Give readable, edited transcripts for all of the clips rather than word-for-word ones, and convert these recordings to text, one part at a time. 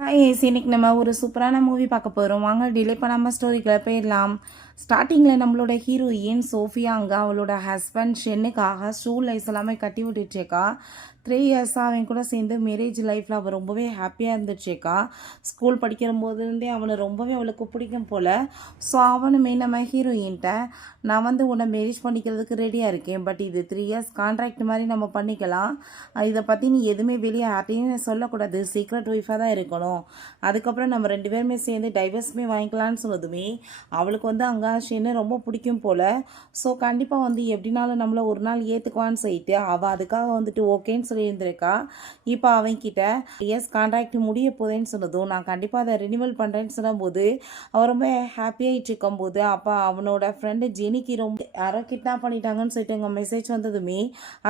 இன்னைக்கு நம்ம ஒரு சூப்பரான மூவி பார்க்க போகிறோம். வாங்க டிலே பண்ணாமல் ஸ்டோரிக்குள்ள போயிடலாம். ஸ்டார்டிங்கில் நம்மளோட ஹீரோயின் சோஃபியா அங்கே அவளோட ஹஸ்பண்ட் ஷென்னுக்காக ஷூ லைஸ் எல்லாமே கட்டி விட்டுச்சேக்கா. 3 இயர்ஸாக அவன் கூட சேர்ந்து மேரேஜ் லைஃப்பில் அவள் ரொம்பவே ஹாப்பியாக இருந்துச்சேக்கா. ஸ்கூல் படிக்கிற போதுலேருந்தே அவனை ரொம்பவே அவளுக்கு பிடிக்கும் போல். ஸோ அவனுமே நம்ம ஹீரோயின்ட்ட நான் வந்து உன்னை மேரேஜ் பண்ணிக்கிறதுக்கு ரெடியாக இருக்கேன், பட் இது 3 இயர்ஸ் கான்ட்ராக்ட் மாதிரி நம்ம பண்ணிக்கலாம். இதை பற்றி நீ எதுவுமே வெளியே யார்ட்டையும் சொல்லக்கூடாது, சீக்ரெட் ஒய்ஃபாக தான் இருக்கணும். அதுக்கப்புறம் நம்ம 2 பேருமே சேர்ந்து டைவர்ஸுமே வாங்கிக்கலான்னு சொன்னதுமே அவளுக்கு வந்து அங்கே ஷென்னு ரொம்ப பிடிக்கும் போல். ஸோ கண்டிப்பாக வந்து எப்படினாலும் நம்மளை ஒரு நாள் ஏற்றுக்குவான்னு சொல்லிட்டு அவள் அதுக்காக வந்துட்டு ஓகேன்னு சொல்லியிருந்திருக்கா. இப்போ அவன்கிட்ட எஸ் கான்ட்ராக்ட் முடிய போதேன்னு சொன்னதும் நான் கண்டிப்பாக அதை ரினிவல் பண்ணுறேன்னு சொல்லும்போது அவன் ரொம்ப ஹாப்பியாகிட்டு இருக்கும்போது அப்போ அவனோட ஃப்ரெண்டு ஜெனிக்கு ரொம்ப யாரோ கிட்னாப் பண்ணிட்டாங்கன்னு சொல்லிட்டு அங்கே மெசேஜ் வந்ததுமே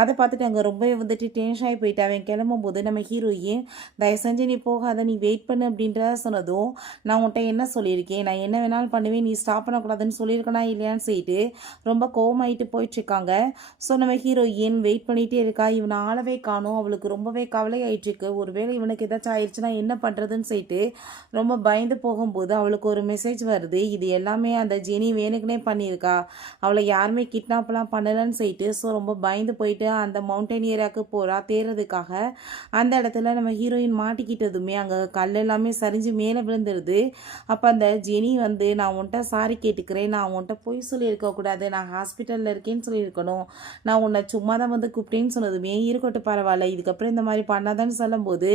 அதை பார்த்துட்டு அங்கே ரொம்ப வந்துட்டு டென்ஷன் ஆகி போயிட்டு அவன் கிளம்பும்போது நம்ம ஹீரோயின் தயவு செஞ்சு நீ போகாத, நீ வெயிட் பண்ணு அப்படின்றத சொன்னதும் நான் உன்ட்ட என்ன சொல்லியிருக்கேன், நான் என்ன வேணாலும் பண்ணுவேன், நீ ஸ்டாப் பண்ணக்கூடாதுன்னு சொல்லியிருக்கனா இல்லையான்னு சொல்லிட்டு ரொம்ப கோவமாயிட்டு போயிட்டுருக்காங்க. ஸோ நம்ம ஹீரோயின் வெயிட் பண்ணிகிட்டே இருக்கா. இவனை ஆளவே காணும். அவளுக்கு ரொம்பவே கவலை ஆயிட்டுருக்கு. ஒருவேளை இவனுக்கு ஏதாச்சும் ஆயிடுச்சுன்னா என்ன பண்ணுறதுன்னு சொல்லிட்டு ரொம்ப பயந்து போகும்போது அவளுக்கு ஒரு மெசேஜ் வருது. இது எல்லாமே அந்த ஜெனி வேணுக்குனே பண்ணியிருக்கா, அவளை யாருமே கிட்னாப்லாம் பண்ணலைன்னு சொல்லிட்டு. ஸோ ரொம்ப பயந்து போயிட்டு அந்த மவுண்டன் ஏரியாவுக்கு போகிறா தேடுறதுக்காக. அந்த இடத்துல நம்ம ஹீரோயின் மாட்டிக்கிட்டதுமே அங்கே கல் எல்லாமே சரிஞ்சு மேலே விழுந்துருது. அப்போ அந்த ஜெனி வந்து நான் உன்ட்ட சாரி கேட்டுக்கிறேன், நான் உன்ட்ட பொய் சொல்லியிருக்கக்கூடாது, நான் ஹாஸ்பிட்டலில் இருக்கேன்னு சொல்லியிருக்கணும், நான் உன்னை சும்மா தான் வந்து கூப்பிட்டேன்னு சொன்னதுமே இருக்கட்டும் பரவாயில்ல, இதுக்கப்புறம் இந்த மாதிரி பண்ணாதான்னு சொல்லும்போது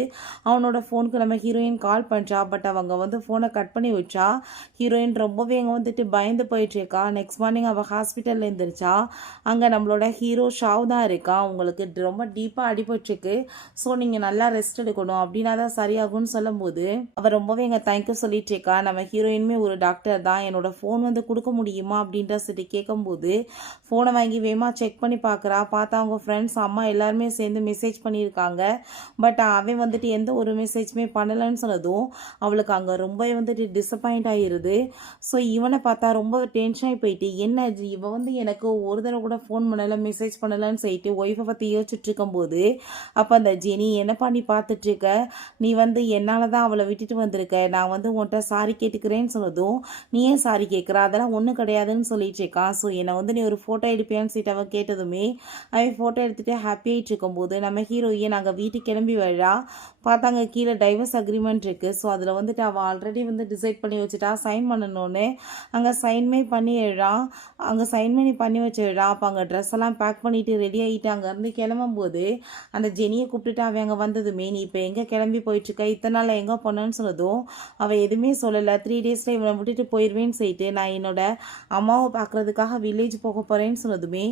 அவனோட ஃபோனுக்கு நம்ம ஹீரோயின் கால் பண்ணுறா. பட் அவங்க வந்து ஃபோனை கட் பண்ணி வச்சா. ஹீரோயின் ரொம்பவே அங்கே வந்துட்டு பயந்து போயிட்டுருக்கா. நெக்ஸ்ட் மார்னிங் அவள் ஹாஸ்பிட்டலில் இருந்துருச்சா. அங்கே நம்மளோட ஹீரோ ஷாவ் தான் இருக்கா. உங்களுக்கு ரொம்ப டீப்பாக அடிபட்டுருக்கு, ஸோ நீங்கள் நல்லா ரெஸ்ட் எடுக்கணும், அப்படின்னா தான் சரியாகும்னு சொல்லும்போது அவள் ரொம்பவே எங்கள் தேங்க்யூ சொல்லிட்டுருக்கா. நம்ம ஹீரோயினுமே ஒரு டாக்டர் தான், என்னோட ஃபோன் வந்து கொடுக்க முடியுமா அப்படின்ற சொல்லி கேட்கும்போது ஃபோனை வாங்கி வேமா செக் பண்ணி பார்க்குறா. பார்த்தா அவங்க ஃப்ரெண்ட்ஸ் அம்மா எல்லாருமே சேர்ந்து மெசேஜ் பண்ணியிருக்காங்க. பட் அவன் வந்துட்டு எந்த ஒரு மெசேஜுமே பண்ணலைன்னு சொன்னதும் அவளுக்கு அங்கே ரொம்ப வந்துட்டு டிசப்பாயிண்ட் ஆகிடுது. ஸோ இவனை பார்த்தா ரொம்ப டென்ஷன் ஆகி போயிட்டு என்ன இவன் வந்து எனக்கு ஒரு தடவை கூட ஃபோன் பண்ணலை மெசேஜ் பண்ணலைன்னு சொல்லிட்டு ஒய்ஃபை பற்றி யோசிச்சுட்டு இருக்கும்போது அப்போ அந்த ஜெனி என்னப்பா நீ பார்த்துட்ருக்க, நீ வந்து என்னால் தான் அவளை விட்டுட்டு வந்திருக்க, நான் வந்து உன்ட்ட சாரி கேட்டுக்கிறேன்னு சொன்னதும் நீ ஏன் சாரி கேட்குற, அதெல்லாம் ஒன்றும் கிடையாதுன்னு சொல்லிட்டுருக்கா. ஸோ என்னை வந்து நீ ஒரு ஃபோட்டோ எடுப்பியான்னு சொல்லிட்டு அவன் கேட்டதுமே அவன் ஃபோட்டோ எடுத்துகிட்டு ஹாப்பியாகிட்டு இருக்கும்போது நம்ம ஹீரோயின் நாங்கள் வீட்டுக்கு கிளம்பி வரா. பார்த்தாங்க கீழே டைவர்ஸ் அக்ரிமெண்ட் இருக்குது. ஸோ அதில் வந்துட்டு அவள் ஆல்ரெடி வந்து டிசைட் பண்ணி வச்சுட்டா சைன் பண்ணணுன்னு. அங்கே சைன்மே பண்ணி எழுறான். அங்கே சைன் பண்ணி வச்சுடுறா. அப்போ அங்கே ட்ரெஸ் எல்லாம் பேக் பண்ணிவிட்டு ரெடி ஆகிட்டு அங்கேருந்து கிளம்பும்போது அந்த ஜெனியை கூப்பிட்டுட்டு அவன் அங்கே வந்ததுமே நீ இப்போ எங்கே கிளம்பி போயிட்டுருக்க, இத்தனை நாள் எங்கே போனேன்னு சொன்னதும் அவள் எதுவுமே சொல்லலை. 3 டேஸில் இவனை விட்டுட்டு போயிடுவேன்னு சொல்லிட்டு நான் என்னோட அம்மாவை பார்க்குறதுக்காக வில்லேஜ் போக போகிறேன்னு சொன்னதுமே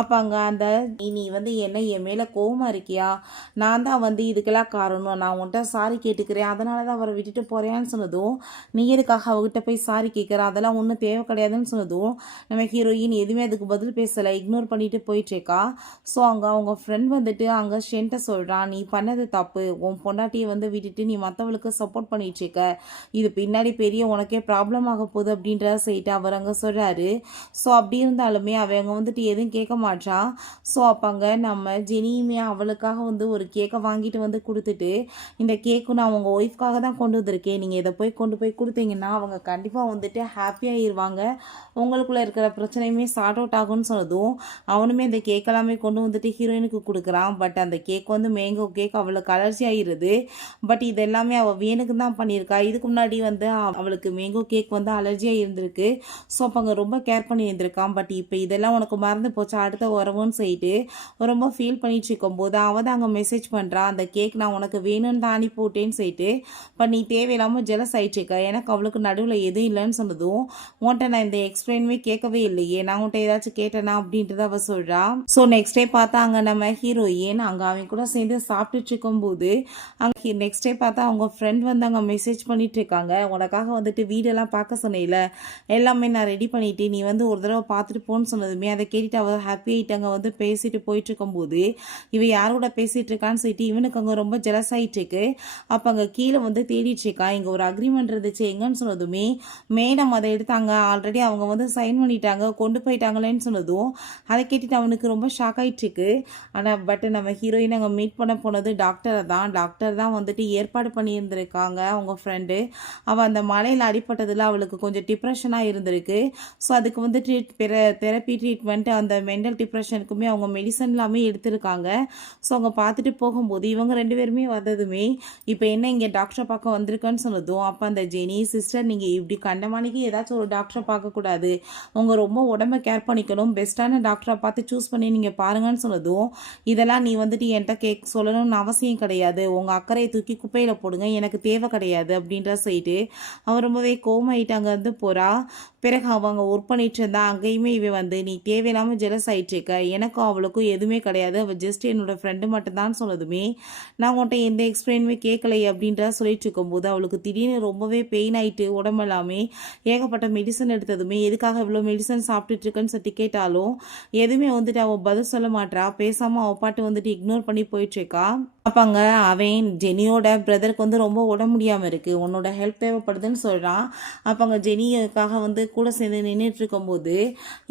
அப்போ அங்கே அந்த நீ வந்து என்ன என் மேலே கோவமாக இருக்கியா, நான் தான் வந்து இதுக்கெல்லாம் காரணம், நான் உன்ட்ட சாரி கேட்டுக்கிறேன், அதனால தான் அவரை விட்டுட்டு போகிறேன்னு சொன்னதும் நீ எதுக்காக அவகிட்ட போய் சாரி கேட்குற, அதெல்லாம் ஒன்றும் தேவை கிடையாதுன்னு சொன்னதும் நம்ம ஹீரோயின் எதுவுமே அதுக்கு பதில் பேசலை, இக்னோர் பண்ணிட்டு போயிட்டுருக்கா. ஸோ அங்கே அவங்க ஃப்ரெண்ட் வந்துட்டு அங்கே ஷென்ட்ட சொல்கிறான், நீ பண்ணது தப்பு, உன் பொண்டாட்டியை வந்து விட்டுட்டு நீ மற்றவளுக்கு சப்போர்ட் பண்ணிட்டுருக்க, இது பின்னாடி பெரிய உனக்கே ப்ராப்ளம் ஆக போகுது அப்படின்றத சொல்லிட்டு அவர் அங்கே சொல்கிறாரு. ஸோ அப்படி இருந்தாலுமே அவங்க வந்துட்டு எதுவும் கேட்க மாட்டா. ஸோ அப்போ அங்கே நம்ம ஜெனியுமே அவளுக்காக வந்து ஒரு கேக்கை வாங்கிட்டு வந்து கொடுத்துட்டு இந்த கேக்கு நான் அவங்க ஒய்ஃப்காக தான் கொண்டு வந்திருக்கேன், நீங்கள் இதை கொண்டு போய் கொடுத்தீங்கன்னா அவங்க கண்டிப்பாக வந்துட்டு ஹாப்பியாகிடுவாங்க, உங்களுக்குள்ளே இருக்கிற பிரச்சனையுமே சார்ட் அவுட் ஆகும்னு சொன்னதும் அவனுமே இந்த கேக் எல்லாமே கொண்டு வந்துட்டு ஹீரோயினுக்கு கொடுக்குறான். பட் அந்த கேக் வந்து மேங்கோ கேக் அவளுக்கு அலர்ஜி ஆகிடுது. பட் இது எல்லாமே அவள் வேணுக்கு தான் பண்ணியிருக்கா. இதுக்கு முன்னாடி வந்து அவளுக்கு மேங்கோ கேக் வந்து அலர்ஜியாக இருந்திருக்கு. ஸோ அப்போ அங்கே ரொம்ப கேர் பண்ணி இருந்திருக்கான். பட் இப்போ இதெல்லாம் உனக்கு மறந்து போச்சு, அடுத்த வரவுன்னு சொல்லிட்டு ரொம்ப ஃபீல் பண்ணிட்டு இருக்கும்போது அவள் தான் அங்கே மெசேஜ் பண்ணுறான், அந்த கேக் நான் உனக்கு வேணும்னு தான் அனுப்பி விட்டேன்னு சொல்லிட்டு இப்போ நீ தேவையில்லாமல் ஜெலஸ் ஆகிட்டுருக்க, எனக்கு அவளுக்கு நடுவில் எதுவும் இல்லைன்னு சொன்னதும் உன்ட்ட நான் இந்த எக்ஸ்பிளைனுமே கேட்கவே இல்லையே, நான் உன்ட்ட ஏதாச்சும் கேட்டேனா அப்படின்றத அவள் சொல்கிறான். ஸோ நெக்ஸ்ட் டே பார்த்தா அங்கே நம்ம ஹீரோயின் அங்கே அவன் கூட சேர்ந்து சாப்பிட்டுட்டு இருக்கும்போது அங்கே நெக்ஸ்ட் டே பார்த்தா அவங்க ஃப்ரெண்ட் வந்து அங்கே மெசேஜ் பண்ணிட்டு இருக்காங்க, உனக்காக வந்துட்டு வீடெல்லாம் பார்க்க சொன்னேல, எல்லா எல்லாமே நான் ரெடி பண்ணிவிட்டு நீ வந்து ஒரு தடவை பார்த்துட்டு போன்னு சொன்னதுமே அதை கேட்டுட்டு அவள் ஹாப்பி ஆகிட்டு வந்து பேசிட்டு போயிட்டு இருக்கும்போது இவன் யாரோட பேசிகிட்டு இருக்கான்னு சொல்லிட்டு இவனுக்கு அங்கே ரொம்ப ஜெலஸ் ஆகிட்டு இருக்கு. அப்போ அங்கே கீழே வந்து தேடிட்டு இருக்கா. இங்கே ஒரு அக்ரிமெண்ட் இருந்துச்சு எங்கன்னு சொன்னதுமே மேடம் அதை எடுத்தாங்க, ஆல்ரெடி அவங்க வந்து சைன் பண்ணிட்டாங்க, கொண்டு போயிட்டாங்களேன்னு சொன்னதும் அதை கேட்டுட்டு அவனுக்கு ரொம்ப ஷாக் ஆகிட்டு இருக்கு. ஆனால் பட் நம்ம ஹீரோயின் அங்கே மீட் பண்ண போனது டாக்டர் தான் வந்துட்டு ஏற்பாடு பண்ணியிருந்திருக்காங்க அவங்க ஃப்ரெண்டு. அவள் அந்த மலையில் அடிப்பட்டதில் அவளுக்கு கொஞ்சம் டிப்ரெஷனாக இருந்திருக்கு. ஸோ அதுக்கு வந்து தெரப்பி ட்ரீட்மெண்ட் அந்த மென்டல் டிப்ரெஷனுக்குமே அவங்க மெடிசன் எல்லாமே எடுத்திருக்காங்க. ஸோ அவங்க பார்த்துட்டு போகும்போது இவங்க 2 பேருமே வந்ததுமே இப்போ என்ன இங்கே டாக்டரை பார்க்க வந்திருக்கேன்னு சொன்னதும் அப்போ அந்த ஜெனி சிஸ்டர் நீங்கள் இப்படி கண்டமானிக்கு ஏதாச்சும் ஒரு டாக்டரை பார்க்கக்கூடாது, உங்கள் ரொம்ப உடம்பை கேர் பண்ணிக்கணும், பெஸ்ட்டான டாக்டரை பார்த்து சூஸ் பண்ணி நீங்கள் பாருங்கன்னு சொன்னதும் இதெல்லாம் நீ வந்துட்டு என்கிட்ட சொல்லணும்னு அவசியம் கிடையாது, உங்கள் அக்கறையை தூக்கி குப்பையில் போடுங்க, எனக்கு தேவை கிடையாது அப்படின்ற சொல்லிட்டு அவன் ரொம்பவே கோவமாயிட்டு அங்கே வந்து போகிறா. பிறகு அவங்க ஒர்க் பண்ணிட்டு இருந்தா அங்கேயுமே இவன் வந்து நீ தேவையில்லாமல் ஜெலஸ் ஆகிட்டு இருக்க, எனக்கும் அவளுக்கும் எதுவுமே கிடையாது, அவள் ஜஸ்ட் என்னோட ஃப்ரெண்டு மட்டும்தான் சொன்னதுமே நான் உன்ட்ட எந்த எக்ஸ்பிளைனுமே கேட்கலை அப்படின்ற சொல்லிட்டு இருக்கும்போது அவளுக்கு திடீர்னு ரொம்பவே பெயின் ஆகிட்டு உடம்பெல்லாமே ஏகப்பட்ட மெடிசன் எடுத்ததுமே எதுக்காக இவ்வளோ மெடிசன் சாப்பிட்டுட்டு இருக்கேன்னு சொல்லி கேட்டாலும் எதுவுமே வந்துட்டு அவள் பதில் சொல்ல மாட்டா, பேசாமல் அவள் பாட்டு வந்துட்டு இக்னோர் பண்ணி போயிட்டுருக்கா. அப்பாங்க அவன் ஜெனியோட பிரதருக்கு வந்து ரொம்ப உடம்பு முடியாமல் இருக்குது, உன்னோட ஹெல்ப் தேவைப்படுதுன்னு சொல்கிறான். அப்போ ஜெனிக்காக வந்து கூட சேர்ந்து நின்றுட்டு இருக்கும்போது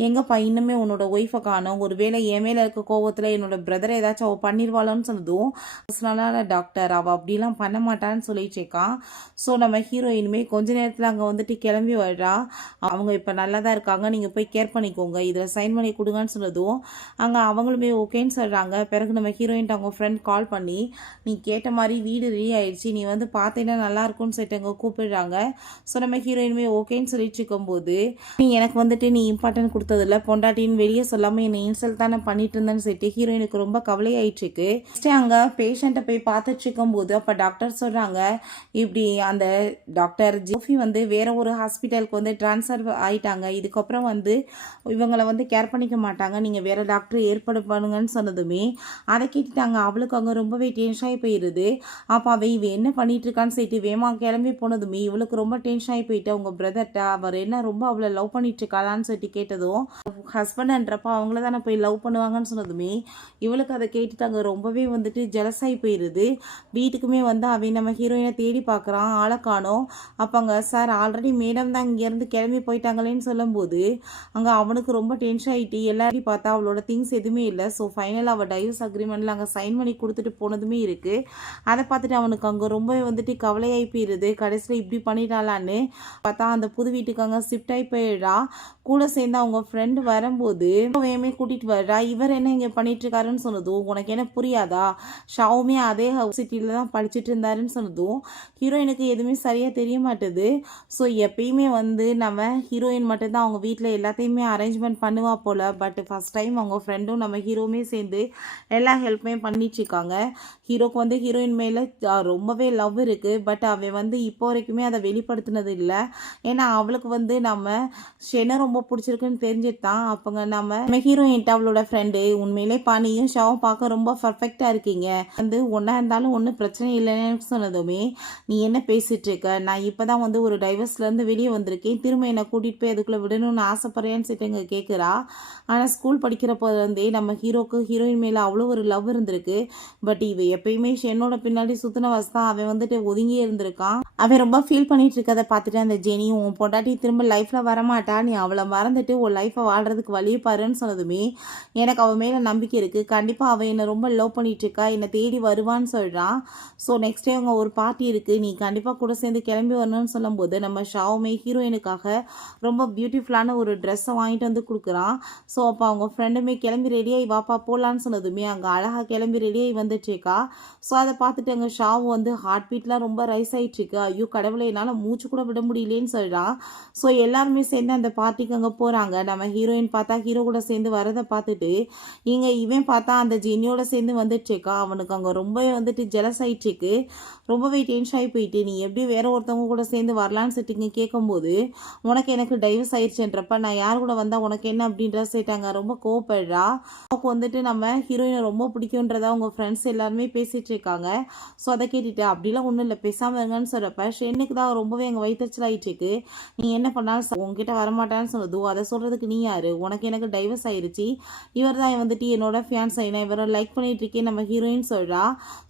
எங்கப்பா இன்னுமே உன்னோட ஒய்ஃபை காணோம், ஒருவேளை என் மேலே இருக்க கோவத்தில் என்னோட பிரதரை ஏதாச்சும் அவள் பண்ணிடுவாளோன்னு சொன்னதும் பர்சனலான டாக்டர் அவள் அப்படிலாம் பண்ண மாட்டான்னு சொல்லிட்டுருக்கான். ஸோ நம்ம ஹீரோயினுமே கொஞ்ச நேரத்தில் அங்கே வந்துட்டு கிளம்பி வர்றா. அவங்க இப்போ நல்லா தான் இருக்காங்க, நீங்கள் போய் கேர் பண்ணிக்கோங்க, இதில் சைன் பண்ணி கொடுங்கன்னு சொன்னதும் அங்கே அவங்களுமே ஓகேன்னு சொல்கிறாங்க. பிறகு நம்ம ஹீரோயின்ட்டு அவங்க ஃப்ரெண்ட் கால் பண்ணி நீ கேட்ட மாதிரி வீடு ரெடி ஆயிடுச்சு, நீ வந்து பார்த்தீங்கன்னா நல்லா இருக்கும்னு சொல்லிட்டு அங்கே கூப்பிடுறாங்க. ஸோ நம்ம ஹீரோயினுமே ஓகேன்னு சொல்லிட்டு இருக்கும்போது நீ எனக்கு வந்துட்டு நீ இம்பார்ட்டன்ட் கொடுத்ததில்ல, பொண்டாட்டின்னு வெளியே சொல்லாமல் என்னை இன்சல்ட் தானே பண்ணிட்டு இருந்தேன்னு சொல்லிட்டு ஹீரோயினுக்கு ரொம்ப கவலையாயிட்டு இருக்கு. அங்கே பேஷண்ட்டை போய் பார்த்துட்டு இருக்கும்போது அப்போ டாக்டர் சொல்கிறாங்க இப்படி அந்த டாக்டர் ஜோஃபி வந்து வேற ஒரு ஹாஸ்பிட்டலுக்கு வந்து ட்ரான்ஸ்ஃபர் ஆயிட்டாங்க, இதுக்கப்புறம் வந்து இவங்களை வந்து கேர் பண்ணிக்க மாட்டாங்க, நீங்கள் வேற டாக்டர் ஏற்பாடு பண்ணுங்கன்னு சொன்னதுமே அதை கேட்டுட்டாங்க. அவளுக்கு அங்கே ரொம்பவே டென்ஷன் ஆகி போயிடுது. அப்போ இவ என்ன பண்ணிட்டு இருக்கான்னு சொல்லிட்டு வேமா கிளம்பி போனதுமே இவளுக்கு ரொம்ப டென்ஷன் ஆகி போயிட்டு அவங்க பிரதர்கிட்ட அவர் என்ன ரொம்ப அவளை லவ் பண்ணிட்டு இருக்காளான்னு சொல்லிட்டு கேட்டதும் ஹஸ்பண்ட்ன்றப்ப அவங்கள தானே போய் லவ் பண்ணுவாங்கன்னு சொன்னதுமே இவளுக்கு அதை கேட்டுட்டு அங்கே ரொம்பவே வந்துட்டு ஜெலஸ் ஆகி போயிடுது. வீட்டுக்குமே வந்து அவன் நம்ம ஹீரோயினை தேடி பார்க்குறான், ஆளை காணோம். அப்போ அங்கே சார் ஆல்ரெடி மேடம் தான் இங்கேருந்து கிளம்பி போயிட்டாங்களேன்னு சொல்லும்போது அங்கே அவனுக்கு ரொம்ப டென்ஷன் ஆகிட்டு எல்லாரையும் பார்த்தா அவளோட திங்ஸ் எதுவுமே இல்லை. ஸோ ஃபைனலாக அவள் டைவர்ஸ் அக்ரிமெண்ட்டில் அங்கே சைன் பண்ணி கொடுத்துட்டு போனதுமே இருக்குது. அதை பார்த்துட்டு அவனுக்கு அங்கே ரொம்பவே வந்துட்டு கவலையாகி போயிடுது, கடைசியில் இப்படி பண்ணிட்டாளான்னு பார்த்தா அந்த புது வீட்டுக்கு அங்கே ஷிஃப்ட் ஆகி போயிடுறா. கூட சேர்ந்து அவங்க ஃப்ரெண்டு வரும்போது வேமே கூட்டிகிட்டு வர்றா. இவர் என்ன இங்கே பண்ணிட்டு இருக்காருன்னு சொன்னதும் உனக்கு என்ன புரியாதா, ஷாவுமே அதே ஹவுஸ் சிட்டியில் தான் படிச்சுட்டு இருந்தாருன்னு சொன்னதும் ஹீரோயினுக்கு எதுவுமே சரியாக தெரிய மாட்டுது. ஸோ எப்பயுமே வந்து நம்ம ஹீரோயின் மட்டும்தான் அவங்க வீட்டில் எல்லாத்தையுமே அரேஞ்ச்மெண்ட் பண்ணுவா போல். பட் ஃபஸ்ட் டைம் அவங்க ஃப்ரெண்டும் நம்ம ஹீரோவுமே சேர்ந்து எல்லா ஹெல்ப்புமே பண்ணிட்டுருக்காங்க. ஹீரோக்கு வந்து ஹீரோயின் மேலே ரொம்பவே லவ் இருக்குது. பட் அவன் வந்து இப்போ வரைக்குமே அதை வெளிப்படுத்தினது இல்லை. ஏன்னா அவளுக்கு வந்து நம்ம ஷெனை ரொம்ப பிடிச்சிருக்குன்னு தெரிஞ்சுட்டு தான் அப்போங்க நம்ம ஹீரோயின்ட்டு அவளோட ஃப்ரெண்டு உண்மையிலே பானியும் ஷாவும் பார்க்க ரொம்ப பர்ஃபெக்டாக இருக்கீங்க, வந்து ஒன்றா இருந்தாலும் ஒன்றும் பிரச்சனை இல்லைன்னு சொன்னதுமே நீ என்ன பேசிகிட்டு இருக்க, நான் இப்போ தான் வந்து ஒரு டைவர்ஸ்லேருந்து வெளியே வந்திருக்கேன், திரும்ப என்னை கூட்டிகிட்டு போய் அதுக்குள்ளே விடணும்னு ஆசைப்பட்றேன்னு சொல்லிட்டு இங்கே கேட்குறா. ஆனால் ஸ்கூல் படிக்கிறப்போ இருந்தே நம்ம ஹீரோக்கு ஹீரோயின் மேலே அவ்வளோ ஒரு லவ் இருந்திருக்கு. பட் இவ எப்பயுமே ஷென்னோட பின்னாடி சுத்தின வசதான் அவன் வந்துட்டு ஒதுங்கி இருந்திருக்கான். அவன் ரொம்ப ஃபீல் பண்ணிட்டு இருக்கதை பார்த்துட்டு அந்த ஜெனி உன் பொண்டாட்டி திரும்ப லைஃப்பில் வரமாட்டா, நீ அவளை மறந்துட்டு உன் லைஃப்பை வாழ்கிறதுக்கு வழியை பாருன்னு சொன்னதுமே எனக்கு அவன் மேலே நம்பிக்கை இருக்குது, கண்டிப்பாக அவன் என்னை ரொம்ப லவ் பண்ணிட்டு இருக்கா, என்னை தேடி வருவான்னு சொல்கிறான். ஸோ நெக்ஸ்ட் டே அவங்க ஒரு பார்ட்டி இருக்குது, நீ கண்டிப்பாக கூட சேர்ந்து கிளம்பி வரணும்னு சொல்லும்போது நம்ம ஷாவுமே ஹீரோயினுக்காக ரொம்ப பியூட்டிஃபுல்லான ஒரு ட்ரெஸ்ஸை வாங்கிட்டு வந்து கொடுக்குறான். ஸோ அப்போ அவங்க ஃப்ரெண்டுமே கிளம்பி ரெடியாகி வாப்பா போகலான்னு சொன்னதுமே அங்கே அழகாக கிளம்பி ரெடியாகி வந்துட்டுருக்கா. ஸோ அதை பார்த்துட்டு அங்கே ஷாவு வந்து ஹார்ட் பீட்லாம் ரொம்ப ரைஸ் ஆகிட்டுருக்கு. ஐயோ கடவுளை என்னால் மூச்சு கூட விட முடியலேன்னு சொல்கிறான். ஸோ எல்லாருமே சேர்ந்து அந்த பார்ட்டிக்கு அங்கே போகிறாங்க. நம்ம ஹீரோயின் பார்த்தா ஹீரோ கூட சேர்ந்து வரதை பார்த்துட்டு இவன் பார்த்தா அந்த ஜெனியோட சேர்ந்து வந்துட்டுருக்கா. அவனுக்கு அங்கே ரொம்பவே வந்துட்டு ஜெலஸ் ஆகிட்டுருக்கு, ரொம்பவே டென்ஷன் ஆகி போயிட்டு நீ எப்படி வேற ஒருத்தவங்க கூட சேர்ந்து வரலான்னு சொல்லிட்டு கேட்கும்போது உனக்கு எனக்கு டைவர்ஸ் ஆயிடுச்சுன்றப்ப நான் யார் கூட வந்தால் உனக்கு என்ன அப்படின்ற சொல்லிட்டாங்க. ரொம்ப கோவப்படுறா. அவனுக்கு வந்துட்டு நம்ம ஹீரோயினை ரொம்ப பிடிக்குன்றதா அவங்க ஃப்ரெண்ட்ஸ் எல்லாருமே பேசிகிட்டு இருக்காங்க. ஸோ அதை கேட்டுட்டு அப்படிலாம் ஒன்றும் இல்லை பேசாமல் இருங்கன்னு சொல்கிறப்ப ஷென்னுக்கு தான் ரொம்பவே எங்கள் வயிற்றுச்சல் ஆகிட்டுருக்கு, நீ என்ன பண்ணாலும் உங்ககிட்ட வரமாட்டான்னு சொன்னதோ அதை சொல்கிறதுக்கு நீ யார், உனக்கு எனக்கு டைவர்ஸ் ஆயிருச்சு, இவர் தான் வந்துட்டு என்னோட ஃபியான்ஸை, நான் இவரை லைக் பண்ணிட்டு இருக்கேன் நம்ம ஹீரோயின் சொல்கிறா.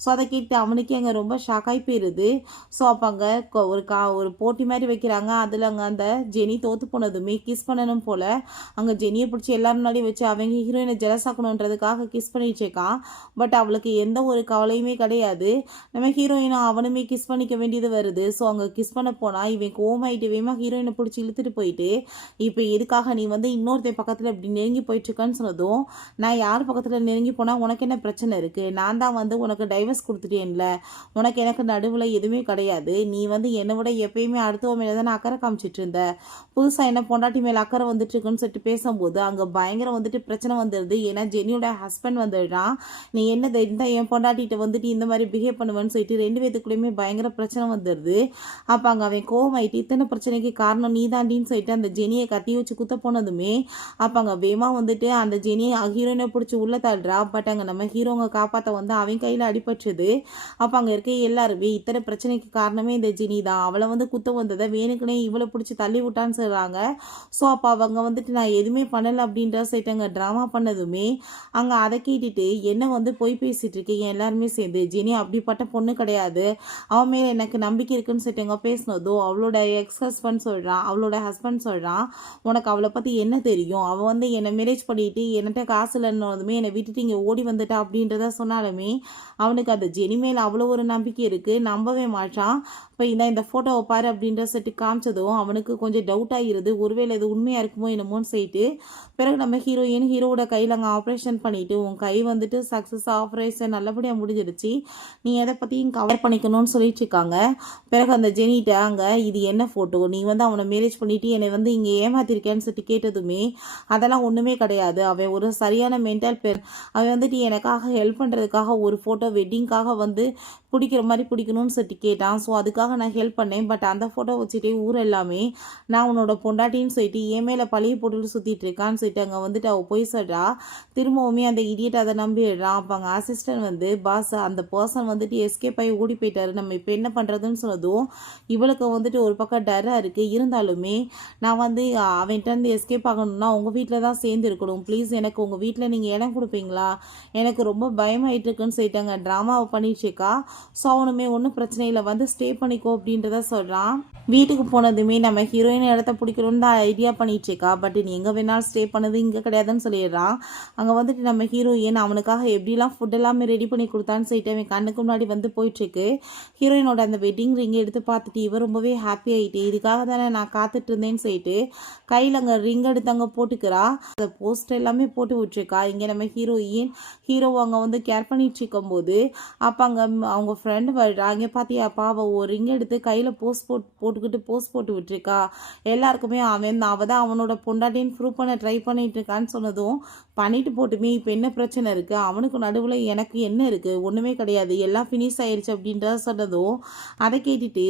ஸோ அதை கேட்டு அவனுக்கே அங்கே ரொம்ப ஷாக் ஆகி போயிடுது. ஸோ அப்போ அங்கே ஒரு போட்டி மாதிரி வைக்கிறாங்க. அதில் அங்கே அந்த ஜெனி தோற்று போனதுமே கிஸ் பண்ணணும் போல் அங்கே ஜெனியை பிடிச்சி எல்லாரும் முன்னாடி வச்சு அவங்க ஹீரோயினை ஜெலஸ் ஆக்கணுன்றதுக்காக கிஸ் பண்ணிட்டுருக்கான். பட் அவளுக்கு எந்த ஒரு கவலையுமே கிடையாது. நம்ம ஹீரோயினும் அவனுமே கிஸ் பண்ணிக்க வேண்டியது வருது. ஸோ அங்கே கிஸ் பண்ண போனால் இவன் கோமாயிட்டு வேமா ஹீரோயினை பிடிச்சி இழுத்துட்டு போயிட்டு, இப்போ எதுக்காக நீ வந்து இன்னொருத்த பக்கத்தில் இப்படி நெருங்கி போயிட்டுருக்கான்னு சொன்னதும், நான் யார் பக்கத்தில் நெருங்கி போனால் உனக்கு என்ன பிரச்சனை இருக்குது, நான் தான் வந்து உனக்கு டைவர்ஸ் கொடுத்துட்டேன்ல, உனக்கு எனக்கு நடுவில் எதுவுமே கிடையாது, நீ வந்து என்னை விட எப்பயுமே அடுத்தவ மேலே தான் அக்கறை காமிச்சிட்டு இருந்த, புதுசாக என்ன பொண்டாட்டி மேலே அக்கறை வந்துட்டு இருக்குன்னு சொல்லிட்டு பேசும்போது அங்கே பயங்கரம் வந்துட்டு பிரச்சனை வந்துடுது. ஏன்னா ஜெனியோட ஹஸ்பண்ட் வந்துடுறான். நீ என்ன இந்த என் பொண்டாட்டிகிட்ட வந்துட்டு இந்த மாதிரி பிஹேவ் பண்ணுவேன்னு சொல்லிட்டு 2 பேத்துக்குள்ளேயுமே பயங்கர பிரச்சனை வந்துடுது. அப்போ அங்கே அவன் கோவமாயிட்டு இத்தனை பிரச்சனைக்கு காரணம் நீ தாண்டின்னு சொல்லிட்டு அந்த ஜெனியை கத்தி வச்சு குத்த போனதுமே அப்போ அங்கே வேமா வந்துட்டு அந்த ஜெனியை ஹீரோயினை பிடிச்சி உள்ள தள்ளுறா. பட் அங்கே நம்ம ஹீரோங்க காப்பாற்ற வந்து அவன் கையில் அடிபட்டுது. அப்போ அங்கே இருக்க எல்லாருமே இத்தனை பிரச்சனைக்கு காரணமே இந்த ஜெனி தான், அவளை வந்து குத்த வந்ததை வேணுக்குனே இவளை பிடிச்சி தள்ளி விட்டான்னு சொல்கிறாங்க. ஸோ அப்போ அவங்க வந்துட்டு நான் எதுவுமே பண்ணலை அப்படின்ற சொல்லிட்டு அங்கே ட்ராமா பண்ணதுமே அங்கே அதை கேட்டுட்டு என்ன வந்து போய் பேசிகிட்டு இருக்கீங்க எல்லாருமே சேர்ந்து, ஜெனி அப்படிப்பட்ட பொண்ணு கிடையாது, அவன் மேலே எனக்கு நம்பிக்கை இருக்குன்னு சொல்லிட்டு அங்கே பேசினதோ அவளோட எக்ஸ் ஹஸ்பண்ட் சொல்கிறான், அவளோட ஹஸ்பண்ட் சொல்கிறான், உனக்கு அவளை பற்றி என்ன தெரியும், அவள் வந்து என்னை மேரேஜ் பண்ணிட்டு என்கிட்ட காசு இல்லைன்னதுமே என்னை விட்டுட்டு இங்கே ஓடி வந்துட்டா அப்படின்றத சொன்னாலுமே அவனுக்கு அந்த ஜெனி மேலே அவ்வளோ ஒரு நம்பிக்கை இருக்குது, நம்பவே மாட்டான். இப்போ இந்த ஃபோட்டோவை பாரு அப்படின்ற சொல்லிட்டு காமிச்சதும் அவனுக்கு கொஞ்சம் டவுட் ஆகிருது, ஒருவேளை இது உண்மையாக இருக்குமோ என்னமோன்னு சொல்லிட்டு. பிறகு நம்ம ஹீரோட கையில் அங்கே ஆப்ரேஷன் பண்ணிவிட்டு உன் கை வந்துட்டு சக்ஸஸ் ஆப்ரேஷன் நல்லபடியாக முடிஞ்சிருச்சு, நீ எதை பற்றியும் கவர் பண்ணிக்கணும்னு சொல்லிட்டு இருக்காங்க. பிறகு அந்த ஜெனிட்ட அங்கே இது என்ன ஃபோட்டோ, நீ வந்து அவனை மேரேஜ் பண்ணிவிட்டு என்னை வந்து இங்கே ஏமாத்திருக்கேன்னு சொல்லிட்டு கேட்டதுமே அதெல்லாம் ஒன்றுமே கிடையாது, அவன் ஒரு சரியான மென்டல் அவன் வந்துட்டு எனக்காக ஹெல்ப் பண்ணுறதுக்காக ஒரு ஃபோட்டோ வெட்டிங்காக வந்து பிடிக்கிற மாதிரி பிடிக்கணும்னு சொல்லிட்டு கேட்டான். ஸோ அதுக்காக நான் ஹெல்ப் பண்ணேன். பட் அந்த ஃபோட்டோ வச்சுட்டே ஊர் எல்லாமே நான் உன்னோட பொண்டாட்டின்னு சொல்லிட்டு என் மேலே பழிய போட்டுட்டு சுற்றிட்டு இருக்கான்னு சொல்லிட்டு அங்கே வந்துட்டு அவள் போய் சொல்கிறா. திரும்பவுமே அந்த இடியட் அதை நம்பிடுறான். அப்போ அங்கே அசிஸ்டன்ட் வந்து பாஸ் அந்த பர்சன் வந்துட்டு எஸ்கேப் ஆகி ஓடி போயிட்டாரு, நம்ம இப்போ என்ன பண்ணுறதுன்னு சொன்னதும் இவளுக்கு வந்துட்டு ஒரு பக்கம் டராக இருக்குது. இருந்தாலுமே நான் வந்து அவன்கிட்ட எஸ்கேப் ஆகணும்னா உங்கள் வீட்டில் தான் சேர்ந்து இருக்கணும், ப்ளீஸ் எனக்கு உங்கள் வீட்டில் நீங்கள் இடம் கொடுப்பீங்களா, எனக்கு ரொம்ப பயமாயிட்டு இருக்குன்னு சொல்லிட்டாங்க. ட்ராமாவை பண்ணிட்டுருக்கா. ஸோ அவனுமே ஒன்றும் பிரச்சனை இல்லை வந்து ஸ்டே பண்ணிக்கோ அப்படின்றத சொல்கிறான். வீட்டுக்கு போனதுமே நம்ம ஹீரோயின் இடத்த பிடிக்கணும்னு தான் ஐடியா பண்ணிட்டுருக்கா. பட் நீ எங்கே வேணாலும் ஸ்டே பண்ணது இங்கே கிடையாதுன்னு சொல்லிடுறான். அங்கே வந்துட்டு நம்ம ஹீரோயின் அவனுக்காக எப்படிலாம் ஃபுட் எல்லாமே ரெடி பண்ணி கொடுத்தான்னு சொல்லிட்டு அவன் கண்ணுக்கு முன்னாடி வந்து போயிட்டுருக்கு. ஹீரோயினோட அந்த வெட்டிங் ரிங்கை எடுத்து பார்த்துட்டு இவர் ரொம்பவே ஹாப்பி ஆகிட்டு இதுக்காக தானே நான் காத்துட்டு இருந்தேன்னு சொல்லிட்டு கையில் அங்கே ரிங் எடுத்து அங்கே போட்டுக்கிறா. அந்த போஸ்டர் எல்லாமே போட்டு விட்டுருக்கா. இங்கே நம்ம ஹீரோ அங்கே வந்து கேர் பண்ணிட்டு இருக்கும்போது அப்போ அங்கே அவங்க ஃப்ரெண்டு வருடா, அங்கே பார்த்தியாப்பா அவள் ஒரு ரிங் எடுத்து கையில் போட்டுக்கிட்டு போஸ்ட் போட்டு விட்டுருக்கா, எல்லாருக்குமே அவள் தான் அவனோட பொண்டாட்டின்னு ப்ரூவ் பண்ண ட்ரை பண்ணிட்டு இருக்கான்னு சொன்னதும் பண்ணிட்டு போட்டுமே இப்போ என்ன பிரச்சனை இருக்குது, அவனுக்கு நடுவில் எனக்கு என்ன இருக்குது, ஒன்றுமே கிடையாது, எல்லாம் ஃபினிஷ் ஆயிடுச்சு அப்படின்றத சொன்னதும் அதை கேட்டுட்டு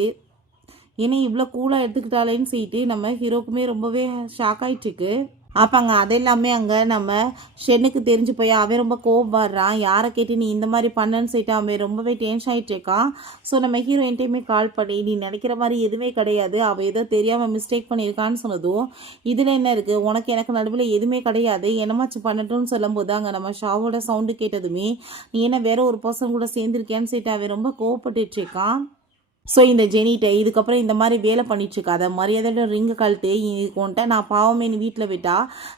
ஏன்னா இவ்வளோ கூலாக எடுத்துக்கிட்டாலேன்னு சொல்லிட்டு நம்ம ஹீரோக்குமே ரொம்பவே ஷாக் ஆகிட்டுருக்கு. அப்போ அங்கே அதெல்லாமே அங்கே நம்ம ஷென்னுக்கு தெரிஞ்சு போய் அவன் ரொம்ப கோவப்படுறான். யாரை கேட்டு நீ இந்த மாதிரி பண்ணன்னு சொல்லிட்டு அவன் ரொம்பவே டென்ஷன் ஆகிட்டு இருக்கான். ஸோ நம்ம ஹீரோயின்ட்டையுமே கால் பண்ணி நீ நினைக்கிற மாதிரி எதுவுமே கிடையாது, அவள் ஏதோ தெரியாமல் மிஸ்டேக் பண்ணியிருக்கான்னு சொன்னதும் இதில் என்ன இருக்குது, உனக்கு எனக்கு நடுவில் எதுவுமே கிடையாது, என்னமாச்சும் பண்ணட்டும்னு சொல்லும்போது அங்கே நம்ம ஷாவோட சவுண்டு கேட்டதுமே நீ என்ன வேற ஒரு பர்சன் கூட சேர்ந்துருக்கேன்னு சொல்லிட்டு அவன் ரொம்ப கோவப்பட்டுட்டு இருக்கான். ஸோ இந்த ஜெனிட்ட இதுக்கப்புறம் இந்த மாதிரி வேலை பண்ணிட்டுருக்காத, மரியாதையோட ரிங்கு கழட்டு, கொண்ட நான் பாவமே நீ வீட்டில் விட்டா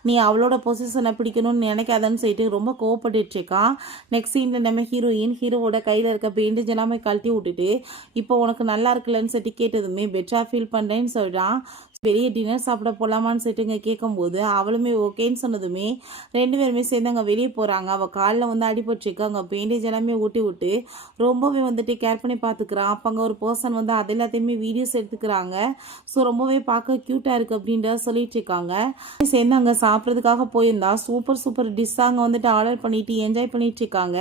நீ அவளோட பொசிஷனை பிடிக்கணும்னு நினைக்காதன்னு சொல்லிட்டு ரொம்ப கோவப்பட்டுருக்கான். நெக்ஸ்ட் சீனில் நம்ம ஹீரோவோட கையில் இருக்க பேண்டேஜ் எல்லாமே கழட்டி விட்டுட்டு இப்போ உனக்கு நல்லா இருக்குல்லன்னு சொல்லிட்டு கேட்டதுமே பெட்டராக ஃபீல் பண்ணுறேன்னு சொல்கிறான். வெளியே டின்னர் சாப்பிட போகலாமான்னு சொல்லிட்டு இங்கே கேட்கும்போது அவளுமே ஓகேன்னு சொன்னதுமே 2 பேருமே சேர்ந்து அங்கே வெளியே போகிறாங்க. அவள் காலில் வந்து அடிபட்டுருக்கு. அங்கே பேண்டேஜ் எல்லாமே ஊட்டி விட்டு ரொம்பவே வந்துட்டு கேர் பண்ணி பார்த்துக்கிறான். அப்போ அங்கே ஒரு பர்சன் வந்து அது எல்லாத்தையுமே வீடியோஸ் எடுத்துக்கிறாங்க. ஸோ ரொம்பவே பார்க்க க்யூட்டாக இருக்குது அப்படின்றத சொல்லிட்டு இருக்காங்க. சேர்ந்து அங்கே சாப்பிட்றதுக்காக போயிருந்தா சூப்பர் டிஷ்ஷாக அங்கே வந்துட்டு ஆர்டர் பண்ணிட்டு என்ஜாய் பண்ணிட்டு இருக்காங்க.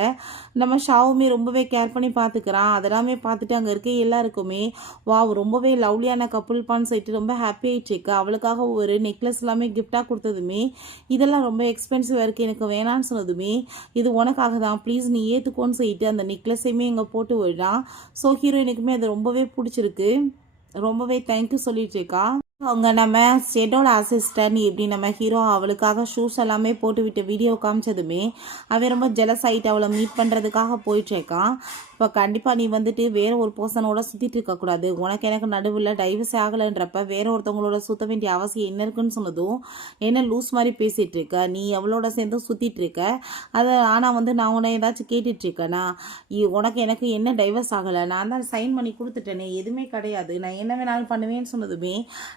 நம்ம ஷாவுமே ரொம்பவே கேர் பண்ணி பார்த்துக்கிறான். அதெல்லாமே பார்த்துட்டு அங்கே இருக்க எல்லாருக்குமே வா ரொம்பவே லவ்லியான கப்புள் பான்னு சொல்லிட்டு ரொம்ப ஹாப்பி ஆயிட்டுருக்கு. அவளுக்காக ஒரு நெக்லஸ் எல்லாமே கிஃப்டாக கொடுத்ததுமே இதெல்லாம் ரொம்ப எக்ஸ்பென்சிவாக இருக்குது, எனக்கு வேணான்னு சொன்னதுமே இது உனக்காக தான் ப்ளீஸ் நீ ஏற்றுக்கோன்னு சொல்லிட்டு அந்த நெக்லஸையுமே இங்கே போட்டு விடுறான். ஸோ ஹீரோயினுக்குமே அது ரொம்பவே பிடிச்சிருக்கு, ரொம்பவே தேங்க்யூ சொல்லிட்டு இருக்கா. அவங்க நம்ம செட்டோட அசிஸ்டன்ட் இப்படி நம்ம ஹீரோ அவளுக்காக ஷூஸ் எல்லாமே போட்டு விட்டு வீடியோ காமிச்சதுமே அவன் ரொம்ப ஜெலஸ் ஆகிட்டு அவளை மீட் பண்ணுறதுக்காக போயிட்டுருக்கான். இப்போ கண்டிப்பாக நீ வந்துட்டு வேறு ஒரு பர்சனோட சுற்றிட்டு இருக்கக்கூடாது, உனக்கு எனக்கு நடுவில் டைவர்ஸ் ஆகலைன்றப்ப வேற ஒருத்தவங்களோட சுற்ற வேண்டிய அவசியம் என்ன இருக்குன்னு சொன்னதும் என்ன லூஸ் மாதிரி பேசிகிட்டு இருக்க, நீ அவளோட சேர்ந்து சுற்றிட்டு இருக்க, அதை ஆனால் வந்து நான் உன்னை ஏதாச்சும் கேட்டுட்ருக்கேனா, உனக்கு எனக்கு என்ன டைவர்ஸ் ஆகலை, நான் தான் சைன் பண்ணி கொடுத்துட்டேனே, எதுவுமே கிடையாது, நான் என்ன வேணாலும் பண்ணுவேன்னு சொன்னதுமே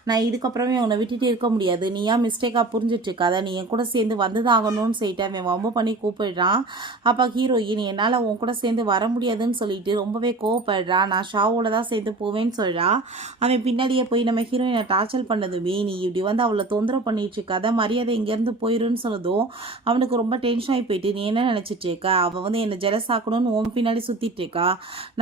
நான் இதுக்கப்புறமே உன்னை விட்டுட்டு இருக்க முடியாது, நீ ஏன் மிஸ்டேக்காக புரிஞ்சிட்ருக்காத, நீ என் கூட சேர்ந்து வந்து ஆகணும்னு சொல்லிட்டு அவன் வம்பு பண்ணி கூப்பிடுறான். அப்போ ஹீரோயின் என்னால் உன் கூட சேர்ந்து வர முடியாதுன்னு சொல்லிட்டு ரொம்பவே கோவப்படுறான். நான் ஷாவோட தான் சேர்ந்து போவேன்னு சொல்கிறான். அவன் பின்னாடியே போய் நம்ம ஹீரோயினை டார்ச்சர் பண்ணதுமே நீ இப்படி வந்து அவளை தொந்தரவு பண்ணிட்டு இருக்காத, மரியாதை இங்கேருந்து போயிருன்னு சொன்னதும் அவனுக்கு ரொம்ப டென்ஷன் ஆகி போயிட்டு நீ என்ன நினச்சிட்டு இருக்கா, அவள் வந்து என்னை ஜெலஸ் ஆக்கணும்னு உன் பின்னாடி சுற்றிட்டு இருக்கா,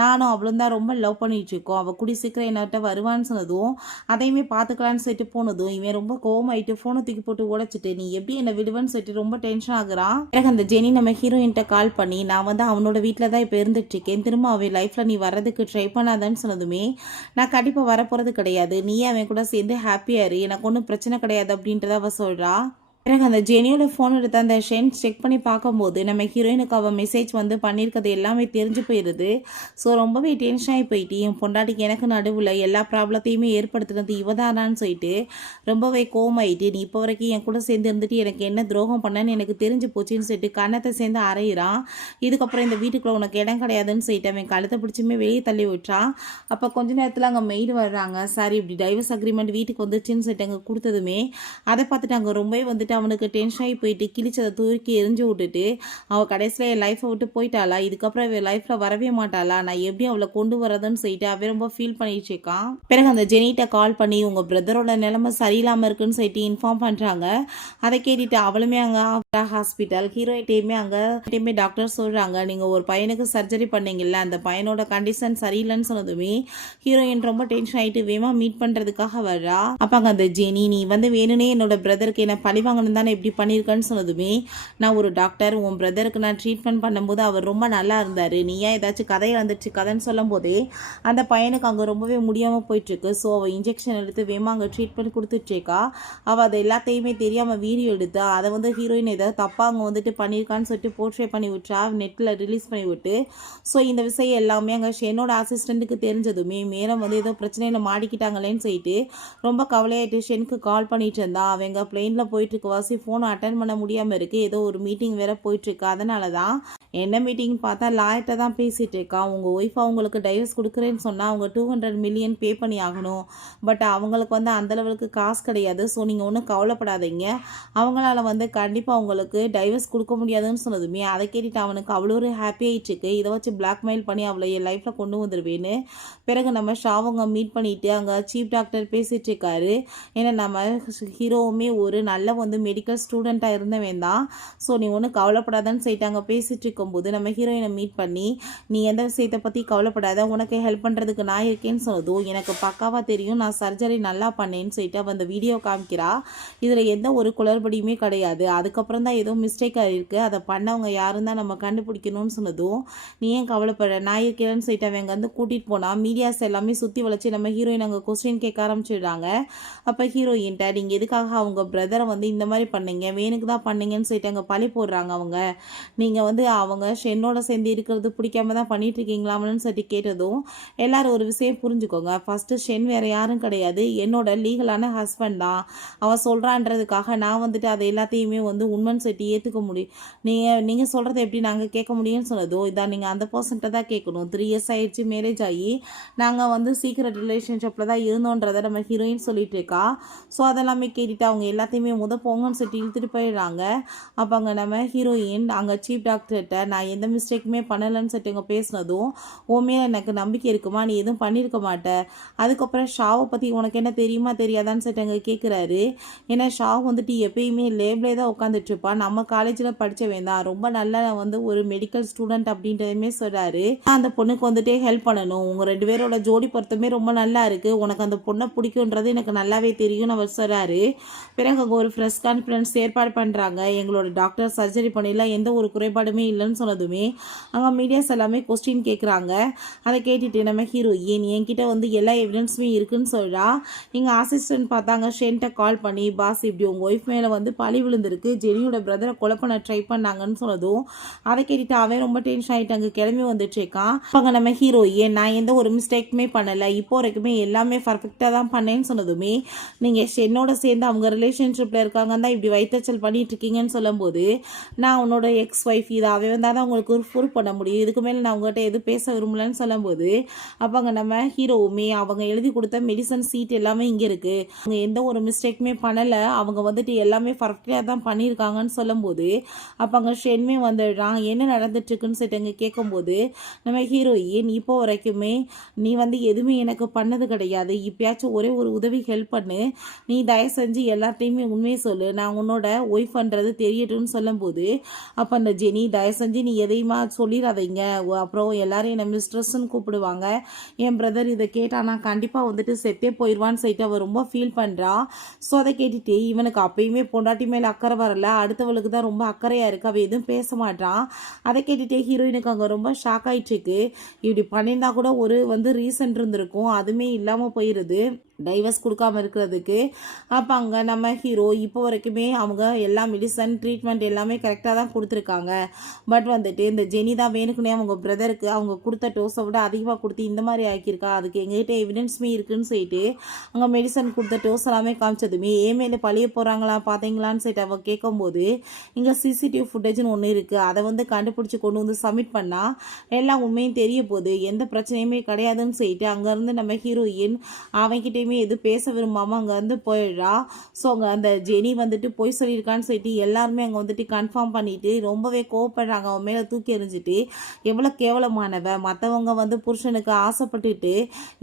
நானும் அவளும் தான் ரொம்ப லவ் பண்ணிட்டு இருக்கோம், அவள் கூடி சீக்கிரம் என்கிட்ட வருவான்னு சொன்னதும் அதையுமே பார்த்துக்கலான்னு சொல்லிட்டு போனதும் இவன் ரொம்ப கோவமாயிட்டு ஃபோனை தூக்கி போட்டு உடைச்சிட்டு நீ எப்படி என்னை விடுவேன்னு சொல்லிட்டு ரொம்ப டென்ஷன் ஆகுறான். பிறகு அந்த ஜெனி நம்ம ஹீரோயின்ட்ட கால் பண்ணி நான் வந்து அவனோட வீட்டில் தான் இப்போ இருந்துட்டு இருக்கேன், திரும்ப அவன் லைஃப்பில் நீ வர்றதுக்கு ட்ரை பண்ணாதான்னு சொன்னதுமே நான் கண்டிப்பாக வரப்போகிறது கிடையாது, நீ அவன் கூட சேர்ந்து ஹாப்பியாக இரு, எனக்கு ஒன்றும் பிரச்சனை கிடையாது அப்படின்றத அவள் சொல்கிறா. பிறகு அந்த ஜெனியோட ஃபோன் எடுத்து அந்த ஷென் செக் பண்ணி பார்க்கும்போது நம்ம ஹீரோயினுக்கு அவள் மெசேஜ் வந்து பண்ணியிருக்கிறது எல்லாமே தெரிஞ்சு போயிடுது. ஸோ ரொம்பவே டென்ஷன் ஆகி போயிட்டு என் பொண்டாட்டிக்கு எனக்கு நடுவில் எல்லா ப்ராப்ளத்தையுமே ஏற்படுத்துனது இவதானான்னு சொல்லிட்டு ரொம்பவே கோவமாயிட்டு நீ இப்போ வரைக்கும் என் கூட சேர்ந்து இருந்துட்டு எனக்கு என்ன துரோகம் பண்ணேன்னு எனக்கு தெரிஞ்சு போச்சுன்னு சொல்லிட்டு கண்ணத்தை சேர்ந்து அரையிறான். இதுக்கப்புறம் இந்த வீட்டுக்குள்ள உனக்கு இடம் கிடையாதுன்னு சொல்லிட்டு அவன் கழுத்தை பிடிச்சுமே வெளியே தள்ளி விட்டுறான். அப்போ கொஞ்ச நேரத்தில் அங்கே மெய்டு வர்றாங்க. சாரி இப்படி டைவர்ஸ் அக்ரிமெண்ட் வீட்டுக்கு வந்துச்சுன்னு சொல்லிட்டு அங்கே கொடுத்ததுமே அதை பார்த்துட்டு அங்கே ரொம்பவே வந்துட்டு அவனுக்கு டென்ஷன் ஆகி போயிட்டு கிழிச்சதை தூக்கி எரிஞ்சு விட்டுட்டு அவள் கடைசியில் என் லைஃப்பை விட்டு போயிட்டாளா, இதுக்கப்புறம் அவள் லைஃப்பில் வரவே மாட்டாளா, நான் எப்படி அவளை கொண்டு வரதுன்னு சொல்லிட்டு அவன் ரொம்ப ஃபீல் பண்ணிட்டு இருக்கான். பிறகு அந்த ஜெனிட்ட கால் பண்ணி உங்கள் பிரதரோட நிலைமை சரியில்லாமல் இருக்குன்னு சொல்லிட்டு இன்ஃபார்ம் பண்ணுறாங்க. அதை கேட்டுட்டு அவளுமே அங்கே ஹாஸ்பிட்டல் ஹீரோயிட்டையுமே அங்கே டாக்டர் சொல்கிறாங்க நீங்கள் ஒரு பையனுக்கு சர்ஜரி பண்ணீங்கல்ல அந்த பையனோட கண்டிஷன் சரியில்லைன்னு சொன்னதுமே ஹீரோயின் ரொம்ப டென்ஷன் ஆகிட்டு வேமா மீட் பண்ணுறதுக்காக வர்றா. அப்போ அங்கே அந்த ஜெனி நீ வந்து வேணும்னே என்னோட பிரதருக்கு என்ன பழிவாங்க தானே எப்படி பண்ணியிருக்கேன்னு சொன்னதுமே நான் ஒரு டாக்டர், உன் பிரதருக்கு நான் ட்ரீட்மெண்ட் பண்ணும்போது அவர் ரொம்ப நல்லா இருந்தார், நீ ஏன் ஏதாச்சும் கதையை வந்துச்சு கதைன்னு சொல்லும் போதே அந்த பையனுக்கு அங்கே ரொம்பவே முடியாமல் போயிட்டுருக்கு. ஸோ அவள் இன்ஜெக்ஷன் எடுத்து வேமா அங்கே ட்ரீட்மெண்ட் கொடுத்துட்ருக்கா. அவள் அதை எல்லாத்தையுமே தெரியாமல் வீடியோ எடுத்து அதை வந்து ஹீரோயின் ஏதாவது தப்பாக அங்கே வந்துட்டு பண்ணியிருக்கான்னு சொல்லிட்டு போர்ட்ரே பண்ணி விட்டுறா, நெட்டில் ரிலீஸ் பண்ணி விட்டு. ஸோ இந்த விஷயம் எல்லாமே அங்கே ஷென்னோட அசிஸ்டண்ட்டுக்கு தெரிஞ்சதுமே மேலே வந்து ஏதோ பிரச்சனையில் மாடிக்கிட்டாங்களேன்னு சொல்லிட்டு ரொம்ப கவலையாயிட்டு ஷெனுக்கு கால் பண்ணிட்டு இருந்தா. அவங்க பிளெயினில் போயிட்டு வாசி ஃபோனை அட்டன் பண்ண முடியாமல் இருக்குது, ஏதோ ஒரு மீட்டிங் வேறு போயிட்டுருக்கு, அதனால தான் என்ன மீட்டிங் பார்த்தா லாயர்கிட்ட தான் பேசிகிட்டு இருக்கான். உங்கள் ஒய்ஃப் அவங்களுக்கு டைவர்ஸ் கொடுக்குறேன்னு சொன்னால் அவங்க 200 மில்லியன் பே பண்ணி ஆகணும், பட் அவங்களுக்கு வந்து அந்தளவுக்கு காசு கிடையாது, ஸோ நீங்கள் ஒன்றும் கவலைப்படாதீங்க, அவங்களால வந்து கண்டிப்பாக அவங்களுக்கு டைவர்ஸ் கொடுக்க முடியாதுன்னு சொன்னதுமே அதை கேட்டுட்டு அவனுக்கு அவ்வளோ ஒரு ஹாப்பி ஆகிட்டுருக்கு. இதை வச்சு பிளாக்மெயில் பண்ணி அவளை என் லைஃப்பில் கொண்டு வந்துடுவேன்னு. பிறகு நம்ம ஷாவங்க மீட் பண்ணிவிட்டு அங்கே சீஃப் டாக்டர் பேசிகிட்டு இருக்காரு. ஏன்னா நம்ம ஹீரோவுமே ஒரு நல்ல வந்து மெடிக்கல் ஸ்டூடெண்ட்டாக இருந்தவன் தான். ஸோ நீ ஒன்றும் கவலைப்படாதான்னு சொல்லிட்டு அங்கே பேசிகிட்டு இருக்கும்போது நம்ம ஹீரோயினை மீட் பண்ணி நீ எந்த விஷயத்தை பற்றி கவலைப்படாத, உனக்கு ஹெல்ப் பண்ணுறதுக்கு நான் இருக்கேன்னு சொன்னதும் எனக்கு பக்காவாக தெரியும், நான் சர்ஜரி நல்லா பண்ணேன்னு சொல்லிட்டு அவள் அந்த வீடியோ காமிக்கிறா. இதில் எந்த ஒரு குளறுபடியுமே கிடையாது, அதுக்கப்புறம் தான் ஏதோ மிஸ்டேக்காக இருக்குது, அதை பண்ணவங்க யாரும் தான் நம்ம கண்டுபிடிக்கணும்னு சொன்னதும் நீ ஏன் கவலைப்படுற நான் இருக்கேன்னு சொல்லிட்டு அவன் அங்கே வந்து கூட்டிகிட்டு போனால் மீடியாஸ் எல்லாமே சுற்றி வளைச்சி நம்ம ஹீரோயின் அங்கே கொஸ்டின் கேட்க ஆரம்பிச்சிடுறாங்க. அப்போ ஹீரோயின்ட்ட நீங்கள் எதுக்காக அவங்க பிரதரை வந்து இந்த மாதிரி பண்ணீங்க, வேணுக்கு தான் பண்ணீங்கன்னு சொல்லிட்டு அங்கே பழி போடுறாங்க. அவங்க நீங்கள் வந்து அவங்க ஷென்னோட சேர்ந்து இருக்கிறது பிடிக்காம தான் பண்ணிட்டு இருக்கீங்களாமன்னு சொல்லிட்டு கேட்டதும் எல்லாரும் ஒரு விஷயம் புரிஞ்சுக்கோங்க, ஃபஸ்ட்டு ஷென் வேறு யாரும் கிடையாது, என்னோட லீகலான ஹஸ்பண்ட் தான், அவன் சொல்கிறான்றதுக்காக நான் வந்துட்டு அதை எல்லாத்தையுமே வந்து உண்மைன்னு சொல்லிட்டு ஏற்றுக்க முடியும், நீங்கள் சொல்கிறத எப்படி நாங்கள் கேட்க முடியும்னு சொன்னதும் இதான் நீங்கள் அந்த பர்சன்ட்டை தான் கேட்கணும், 3 இயர்ஸ் ஆகிடுச்சு மேரேஜ் ஆகி நாங்கள் வந்து சீக்ரெட் ரிலேஷன்ஷிப்பில் தான் இருந்தோன்றதை நம்ம ஹீரோயின் சொல்லிட்டு இருக்கா. ஸோ அதெல்லாமே கேட்டுட்டு அவங்க எல்லாத்தையுமே போங்கன்னு சொல்லிட்டு இழுத்துட்டு போயிடுறாங்க. அப்போ அங்கே நம்ம ஹீரோயின் அங்கே சீஃப் டாக்டர்கிட்ட நான் எந்த மிஸ்டேக்குமே பண்ணலைன்னு சொல்லிட்டு இங்கே பேசினதும் உண்மையில எனக்கு நம்பிக்கை இருக்குமா, நீ எதுவும் பண்ணியிருக்க மாட்டேன், அதுக்கப்புறம் ஷாவை பற்றி உனக்கு என்ன தெரியுமா தெரியாதான்னு சொல்லிட்டு அங்கே கேட்குறாரு. ஏன்னா ஷாவ் வந்துட்டு எப்பயுமே லேபிளே தான் உட்காந்துட்டு இருப்பா. நம்ம காலேஜில் படித்தவன் தான், ரொம்ப நல்லா வந்து ஒரு மெடிக்கல் ஸ்டூடெண்ட் அப்படின்றதுமே சொல்கிறாரு. அந்த பொண்ணுக்கு வந்துட்டு ஹெல்ப் பண்ணணும், உங்கள் 2 பேரோட ஜோடி பொருத்தமே ரொம்ப நல்லா இருக்குது, உனக்கு அந்த பொண்ணை பிடிக்குன்றது எனக்கு நல்லாவே தெரியும்னு அவர் சொல்கிறாரு. பிறகு அங்கே ஒரு ஃப்ரெஷ் கான்ஃபரன்ஸ் ஏற்பாடு பண்ணுறாங்க. எங்களோட டாக்டர் சர்ஜரி பண்ணிடலாம், எந்த ஒரு குறைபாடுமே இல்லைன்னு சொன்னதுமே அங்கே மீடியாஸ் எல்லாமே கொஸ்டின் கேட்குறாங்க. அதை கேட்டுட்டு நம்ம ஹீரோயின் என்கிட்ட வந்து எல்லா எவிடன்ஸுமே இருக்குன்னு சொல்கிறா. எங்கள் அசிஸ்டன்ட் பார்த்தாங்க ஷென்ட்ட கால் பண்ணி, பாஸ் இப்படி உங்கள் ஒய்ஃப் மேலே வந்து பழி விழுந்திருக்கு, ஜெனியோட பிரதரை கொலை பண்ண ட்ரை பண்ணாங்கன்னு சொன்னதும் அதை கேட்டுட்டு அவன் ரொம்ப டென்ஷன் ஆகிட்டு அங்கே கிளம்பி வந்துட்டுருக்கான். அங்கே நம்ம ஹீரோயின் நான் எந்த ஒரு மிஸ்டேக்குமே பண்ணலை, இப்போ வரைக்குமே எல்லாமே பர்ஃபெக்டாக தான் பண்ணேன்னு சொன்னதுமே நீங்கள் ஷென்னோட சேர்ந்து அவங்க ரிலேஷன்ஷிப்பில் இருக்காங்க தான் இப்படி வைத்தச்சல் பண்ணிட்டு இருக்கீங்கன்னு சொல்லும்போது, நான் உன்னோட எக்ஸ் ஒய்ஃப், இது அவன் வந்தால் தான் உங்களுக்கு ஒரு ப்ரூவ் பண்ண முடியும், இதுக்கு மேலே நான் உங்கள்கிட்ட எதுவும் பேச விரும்பலன்னு சொல்லும்போது அப்போ அங்கே நம்ம ஹீரோவுமே அவங்க எழுதி கொடுத்த மெடிசன் சீட் எல்லாமே இங்கே இருக்குது, அவங்க எந்த ஒரு மிஸ்டேக்குமே பண்ணலை, அவங்க வந்துட்டு எல்லாமே பர்ஃபெக்டாக தான் பண்ணியிருக்காங்கன்னு சொல்லும்போது அப்போ அங்கே ஷென்மே வந்துடுறான். என்ன நடந்துட்டுருக்குன்னு சொல்லிட்டு அங்கே கேட்கும்போது நம்ம ஹீரோயின் இப்போ வரைக்குமே நீ வந்து எதுவுமே எனக்கு பண்ணது கிடையாது, இப்பயாச்சும் ஒரே ஒரு உதவி ஹெல்ப் பண்ணு, நீ தயவு செஞ்சு எல்லாத்தையுமே உண்மையை சொல்லு, நான் உன்னோட ஒய்ஃப்ன்றது தெரியட்டும்னு சொல்லும்போது அப்போ அந்த ஜெனி தயவு செஞ்சு நீ எதையுமா சொல்லிடாதீங்க, அப்புறம் எல்லாரும் என்னை மிஸ்ட்ரெஸ்ன்னு கூப்பிடுவாங்க, என் பிரதர் இதை கேட்டானா கண்டிப்பாக வந்துட்டு செத்தே போயிடுவான்னு சொல்லிட்டு அவள் ரொம்ப ஃபீல் பண்ணுறா. ஸோ அதை கேட்டுட்டு இவனுக்கு அப்பயுமே பொண்டாட்டி மேலே அக்கறை வரல, அடுத்தவளுக்கு தான் ரொம்ப அக்கறையாக இருக்குது, அவள் எதுவும் பேச மாட்டான். அதை கேட்டுகிட்டே ஹீரோயினுக்கு அங்கே ரொம்ப ஷாக் ஆகிட்டுருக்கு. இப்படி பண்ணியிருந்தா கூட ஒரு வந்து ரீசன் இருந்திருக்கும், அதுவுமே இல்லாமல் போயிடுது டைவர்ஸ் கொடுக்காமல் இருக்கிறதுக்கு. அப்போ அங்கே நம்ம ஹீரோ இப்போ வரைக்குமே அவங்க எல்லா மெடிசன் ட்ரீட்மெண்ட் எல்லாமே கரெக்டாக தான் கொடுத்துருக்காங்க. பட் வந்துட்டு இந்த ஜெனி தான் வேணுக்குனே அவங்க பிரதருக்கு அவங்க கொடுத்த டோஸை விட அதிகமாக கொடுத்து இந்த மாதிரி ஆக்கியிருக்கா, அதுக்கு எங்ககிட்ட எவிடன்ஸுமே இருக்குதுன்னு சொல்லிட்டு அவங்க மெடிசன் கொடுத்த டோஸ் எல்லாமே காமிச்சதுமே ஏமேல பழிய போகிறாங்களா பார்த்தீங்களான்னு சொல்லிட்டு அவள் கேட்கும்போது இங்கே சிசிடிவி ஃபுட்டேஜ்னு ஒன்று இருக்குது, அதை வந்து கண்டுபிடிச்சி கொண்டு வந்து சப்மிட் பண்ணால் எல்லா உண்மையும் தெரிய போகுது, எந்த பிரச்சனையுமே கிடையாதுன்னு சொல்லிட்டு அங்கேருந்து நம்ம ஹீரோயின் அவன்கிட்ட எது பேச விரும்பாமல் அங்கே வந்து போயிடுறா. ஸோ அங்கே அந்த ஜெனி வந்துட்டு போய் சொல்லியிருக்கான்னு சொல்லிட்டு எல்லாருமே அங்கே வந்துட்டு கன்ஃபார்ம் பண்ணிட்டு ரொம்பவே கோவப்படுறாங்க, அவன் மேலே தூக்கி எறிஞ்சிட்டு எவ்வளோ கேவலமானவ, மற்றவங்க வந்து புருஷனுக்கு ஆசைப்பட்டுட்டு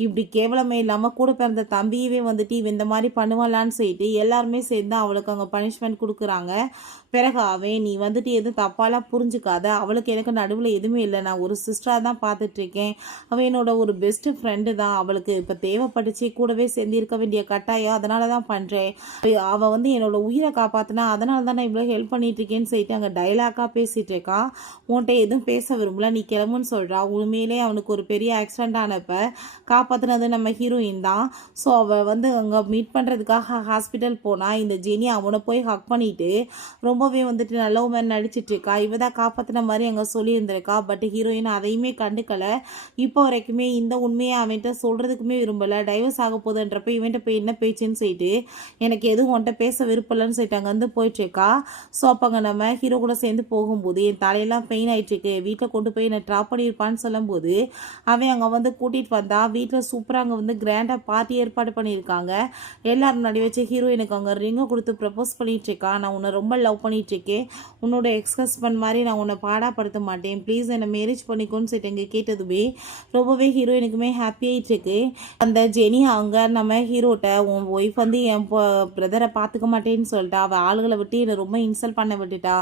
இப்படி கேவலமே இல்லாமல் கூட பிறந்த தம்பியவே வந்துட்டு இவன் இந்த மாதிரி பண்ணுவாளான்னு சொல்லிட்டு எல்லாருமே சேர்ந்து அவளுக்கு அங்கே பனிஷ்மெண்ட் கொடுக்குறாங்க. பிறகு அவன் நீ வந்துட்டு எதுவும் தப்பாலாம் புரிஞ்சுக்காத, அவளுக்கு எனக்கு நடுவில் எதுவுமே இல்லை, நான் ஒரு சிஸ்டராக தான் பார்த்துட்ருக்கேன், அவன் என்னோட ஒரு பெஸ்ட்டு ஃப்ரெண்டு தான், அவளுக்கு இப்போ தேவைப்பட்டுச்சு கூடவே சேர்ந்திருக்க வேண்டிய கட்டாயம், அதனால தான் பண்ணுறேன், அவள் வந்து என்னோட உயிரை காப்பாற்றினா அதனால தான் நான் இவ்வளோ ஹெல்ப் பண்ணிகிட்ருக்கேன்னு சொல்லிட்டு அங்கே டைலாக்காக பேசிகிட்டு இருக்கான். உன்கிட்ட எதுவும் பேச விரும்பல, நீ கிளம்புன்னு சொல்கிறா. உண்மையிலே அவனுக்கு ஒரு பெரிய ஆக்சிடென்ட் ஆனப்போ காப்பாற்றினது நம்ம ஹீரோயின் தான். ஸோ அவள் வந்து அங்கே மீட் பண்ணுறதுக்காக ஹாஸ்பிட்டல் போனால் இந்த ஜெனி அவனை போய் ஹக் பண்ணிவிட்டு ரொம்பவே வந்துட்டு நல்லவன் நடிச்சிட்ருக்கா, இவ தான் காப்பாற்றின மாதிரி அங்கே சொல்லியிருந்திருக்கா. பட் ஹீரோயின் அதையுமே கண்டுக்கலை. இப்போ வரைக்குமே இந்த உண்மையை அவன்கிட்ட சொல்கிறதுக்குமே விரும்பலை, டைவர்ஸ் ஆக போகுதுன்றப்ப இவன்கிட்ட போய் என்ன பேச்சுன்னு சொல்லிட்டு எனக்கு எதுவும் உன்கிட்ட பேச விருப்பலைன்னு சொல்லிட்டு அங்கே வந்து போயிட்டுருக்கா. ஸோ அப்போ அங்கே நம்ம ஹீரோ கூட சேர்ந்து போகும்போது என் தலையெல்லாம் பெயின் ஆகிட்டுருக்கு, வீட்டில் கொண்டு போய் என்னை ட்ராப் பண்ணியிருப்பான்னு சொல்லும்போது அவன் அங்கே வந்து கூட்டிகிட்டு வந்தா. வீட்டில் சூப்பராக அங்கே வந்து கிராண்டாக பார்ட்டி ஏற்பாடு பண்ணியிருக்காங்க. எல்லாரும் நடி வச்சு ஹீரோயினுக்கு அங்கே ரிங்கை கொடுத்து ப்ரப்போஸ் பண்ணிகிட்ருக்கா. நான் உன்னை ரொம்ப லவ் பண்ணிகிட்ருக்கேன், உன்னோட எக்ஸ் ஹஸ்பண்ட் மாதிரி நான் உன்னை பாடாப்படுத்த மாட்டேன், ப்ளீஸ் என்னை மேரேஜ் பண்ணிக்கோன்னு சொல்லிட்டு எங்கே கேட்டதுமே ரொம்பவே ஹீரோயினுக்குமே ஹாப்பியாகிட்டுருக்கு. அந்த ஜெனி அவங்க நம்ம ஹீரோட்ட உன் ஒய்ஃப் வந்து என் பிரதரை பார்த்துக்க மாட்டேன்னு சொல்லிட்டா, அவள் ஆளுகளை விட்டு என்னை ரொம்ப இன்சல்ட் பண்ண விட்டுட்டா,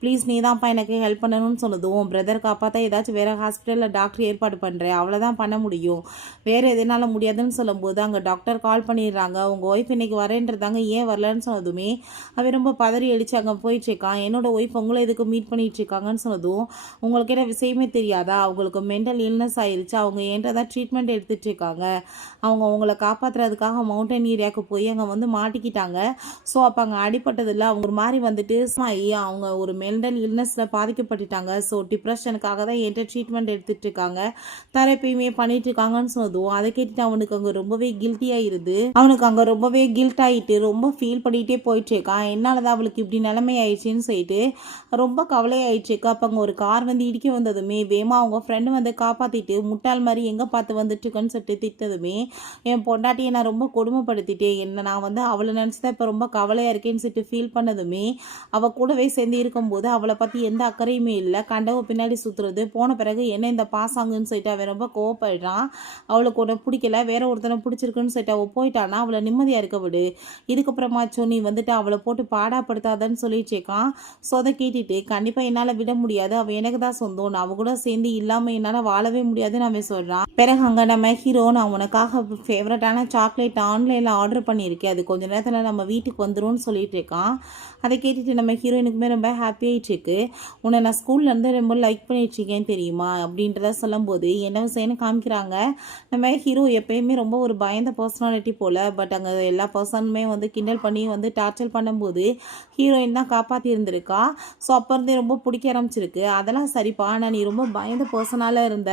ப்ளீஸ் நீ தான்ப்பா எனக்கு ஹெல்ப் பண்ணணும்னு சொன்னதும் உன் பிரதர் காப்பாற்ற ஏதாச்சும் வேறு ஹாஸ்பிட்டலில் டாக்டர் ஏற்பாடு பண்ணுறேன், அவ்வளோதான் பண்ண முடியும், வேறு எதனால முடியாதுன்னு சொல்லும்போது அங்கே டாக்டர் கால் பண்ணிடுறாங்க. உங்கள் ஒய்ஃப் இன்றைக்கி வரேன்றதாங்க, ஏன் வரலன்னு சொன்னதுமே அவன் ரொம்ப பதறி அடிச்சு அங்கே போயிட்டுருக்கான். என்னோட ஒய்ஃப் உங்களை எதுக்கு மீட் பண்ணிகிட்ருக்காங்கன்னு சொன்னதும் உங்களுக்கு என்ன விஷயமே தெரியாதா, அவங்களுக்கு மென்டல் இல்னஸ் ஆயிடுச்சு, அவங்க என்கிட்ட தான் ட்ரீட்மெண்ட் எடுத்துகிட்டு இருக்காங்க, அவங்க உங்களை காப்பாற்றுறதுக்காக மவுண்டன் ஏரியாவுக்கு போய் அங்கே வந்து மாட்டிக்கிட்டாங்க. ஸோ அப்போ அங்கே அடிப்பட்டதில்ல, அவங்க ஒரு மாதிரி வந்துட்டு அவங்க ஒரு மென்டல் இல்னஸில் பாதிக்கப்பட்டுட்டாங்க, ஸோ டிப்ரெஷனுக்காக தான் என்கிட்ட ட்ரீட்மெண்ட் எடுத்துகிட்டு இருக்காங்க, தெரப்பியுமே பண்ணிட்டு இருக்காங்கன்னு சொன்னதும் அதை கேட்டுட்டு அவனுக்கு அங்கே ரொம்பவே கில்ட்டி ஆயிடுது. அவனுக்கு அங்கே ரொம்பவே கில்ட் ஆகிட்டு ரொம்ப ஃபீல் பண்ணிகிட்டே போயிட்டுருக்கான். என்னால் தான் அவளுக்கு இப்படி நிலைமை ஆயிடுச்சின்னு சொல்லிட்டு ரொம்ப கவலையாயிடுச்சுக்கா. அப்போ அங்கே ஒரு கார் வந்து இடிக்க வந்ததுமே வேமா அவங்க ஃப்ரெண்டு வந்து காப்பாற்றிட்டு முட்டாள் மாதிரி எங்கே பார்த்து வந்துட்டுருக்குன்னு சொல்லிட்டு திட்டதுமே என் பொண்டாட்டியை நான் ரொம்ப கொடுமைப்படுத்திட்டேன், என்ன நான் வந்து அவளை நினச்சி தான் இப்போ ரொம்ப கவலையாக இருக்கேன்னு சொல்லிட்டு ஃபீல் பண்ணதுமே அவள் கூடவே சேர்ந்து இருக்கும்போது அவளை பற்றி எந்த அக்கறையுமே இல்லை, கண்டவ பின்னாடி சுற்றுறது, போன பிறகு என்ன இந்த பாசாங்குன்னு சொல்லிட்டு அவன் ரொம்ப கோவப்படுறான். அவளுக்கு ஒன்று பிடிக்கல, வேற ஒருத்தனை பிடிச்சிருக்குன்னு சொல்லிட்டு அவள் போயிட்டானா அவளை நிம்மதியாக இருக்க விடு, இதுக்கப்புறமாச்சும் நீ வந்துட்டு அவளை போட்டு பாடாப்படுத்தாதன்னு சொல்லிட்டு ஆயிடுச்சேக்கான். ஸோ அதை கேட்டுட்டு கண்டிப்பாக என்னால் விட முடியாது, அவள் எனக்கு தான் சொந்தம், நான் அவள் கூட சேர்ந்து இல்லாமல் என்னால் வாழவே முடியாதுன்னு அவன் சொல்கிறான். பிறகு அங்கே நம்ம ஹீரோ, நான் உனக்காக ஃபேவரட்டான சாக்லேட் ஆன்லைனில் ஆர்டர் பண்ணியிருக்கேன், அது கொஞ்ச நேரத்தில் நம்ம வீட்டுக்கு வந்துடும் சொல்லிட்டு இருக்கான். அதை கேட்டுட்டு நம்ம ஹீரோயினுக்குமே ரொம்ப ஹாப்பி ஆகிட்டுருக்கு. உன்னை நான் ஸ்கூல்லேருந்து ரொம்ப லைக் பண்ணிட்டுருக்கேன் தெரியுமா அப்படின்றத சொல்லும்போது என்ன விஷயம்னு காமிக்கிறாங்க. நம்ம ஹீரோ எப்பயுமே ரொம்ப ஒரு பயந்த பர்சனாலிட்டி போல், பட் அங்கே எல்லா பர்சனுமே வந்து கிண்டல் பண்ணி வந்து டார்ச்சர் பண்ணும்போது ஹீரோயின் தான் காப்பாற்றி இருந்திருக்கா. ஸோ அப்போ இருந்தே ரொம்ப பிடிக்க ஆரம்பிச்சிருக்கு. அதெல்லாம் சரிப்பா, ஆனால் நீ ரொம்ப பயந்த பர்சனால இருந்த,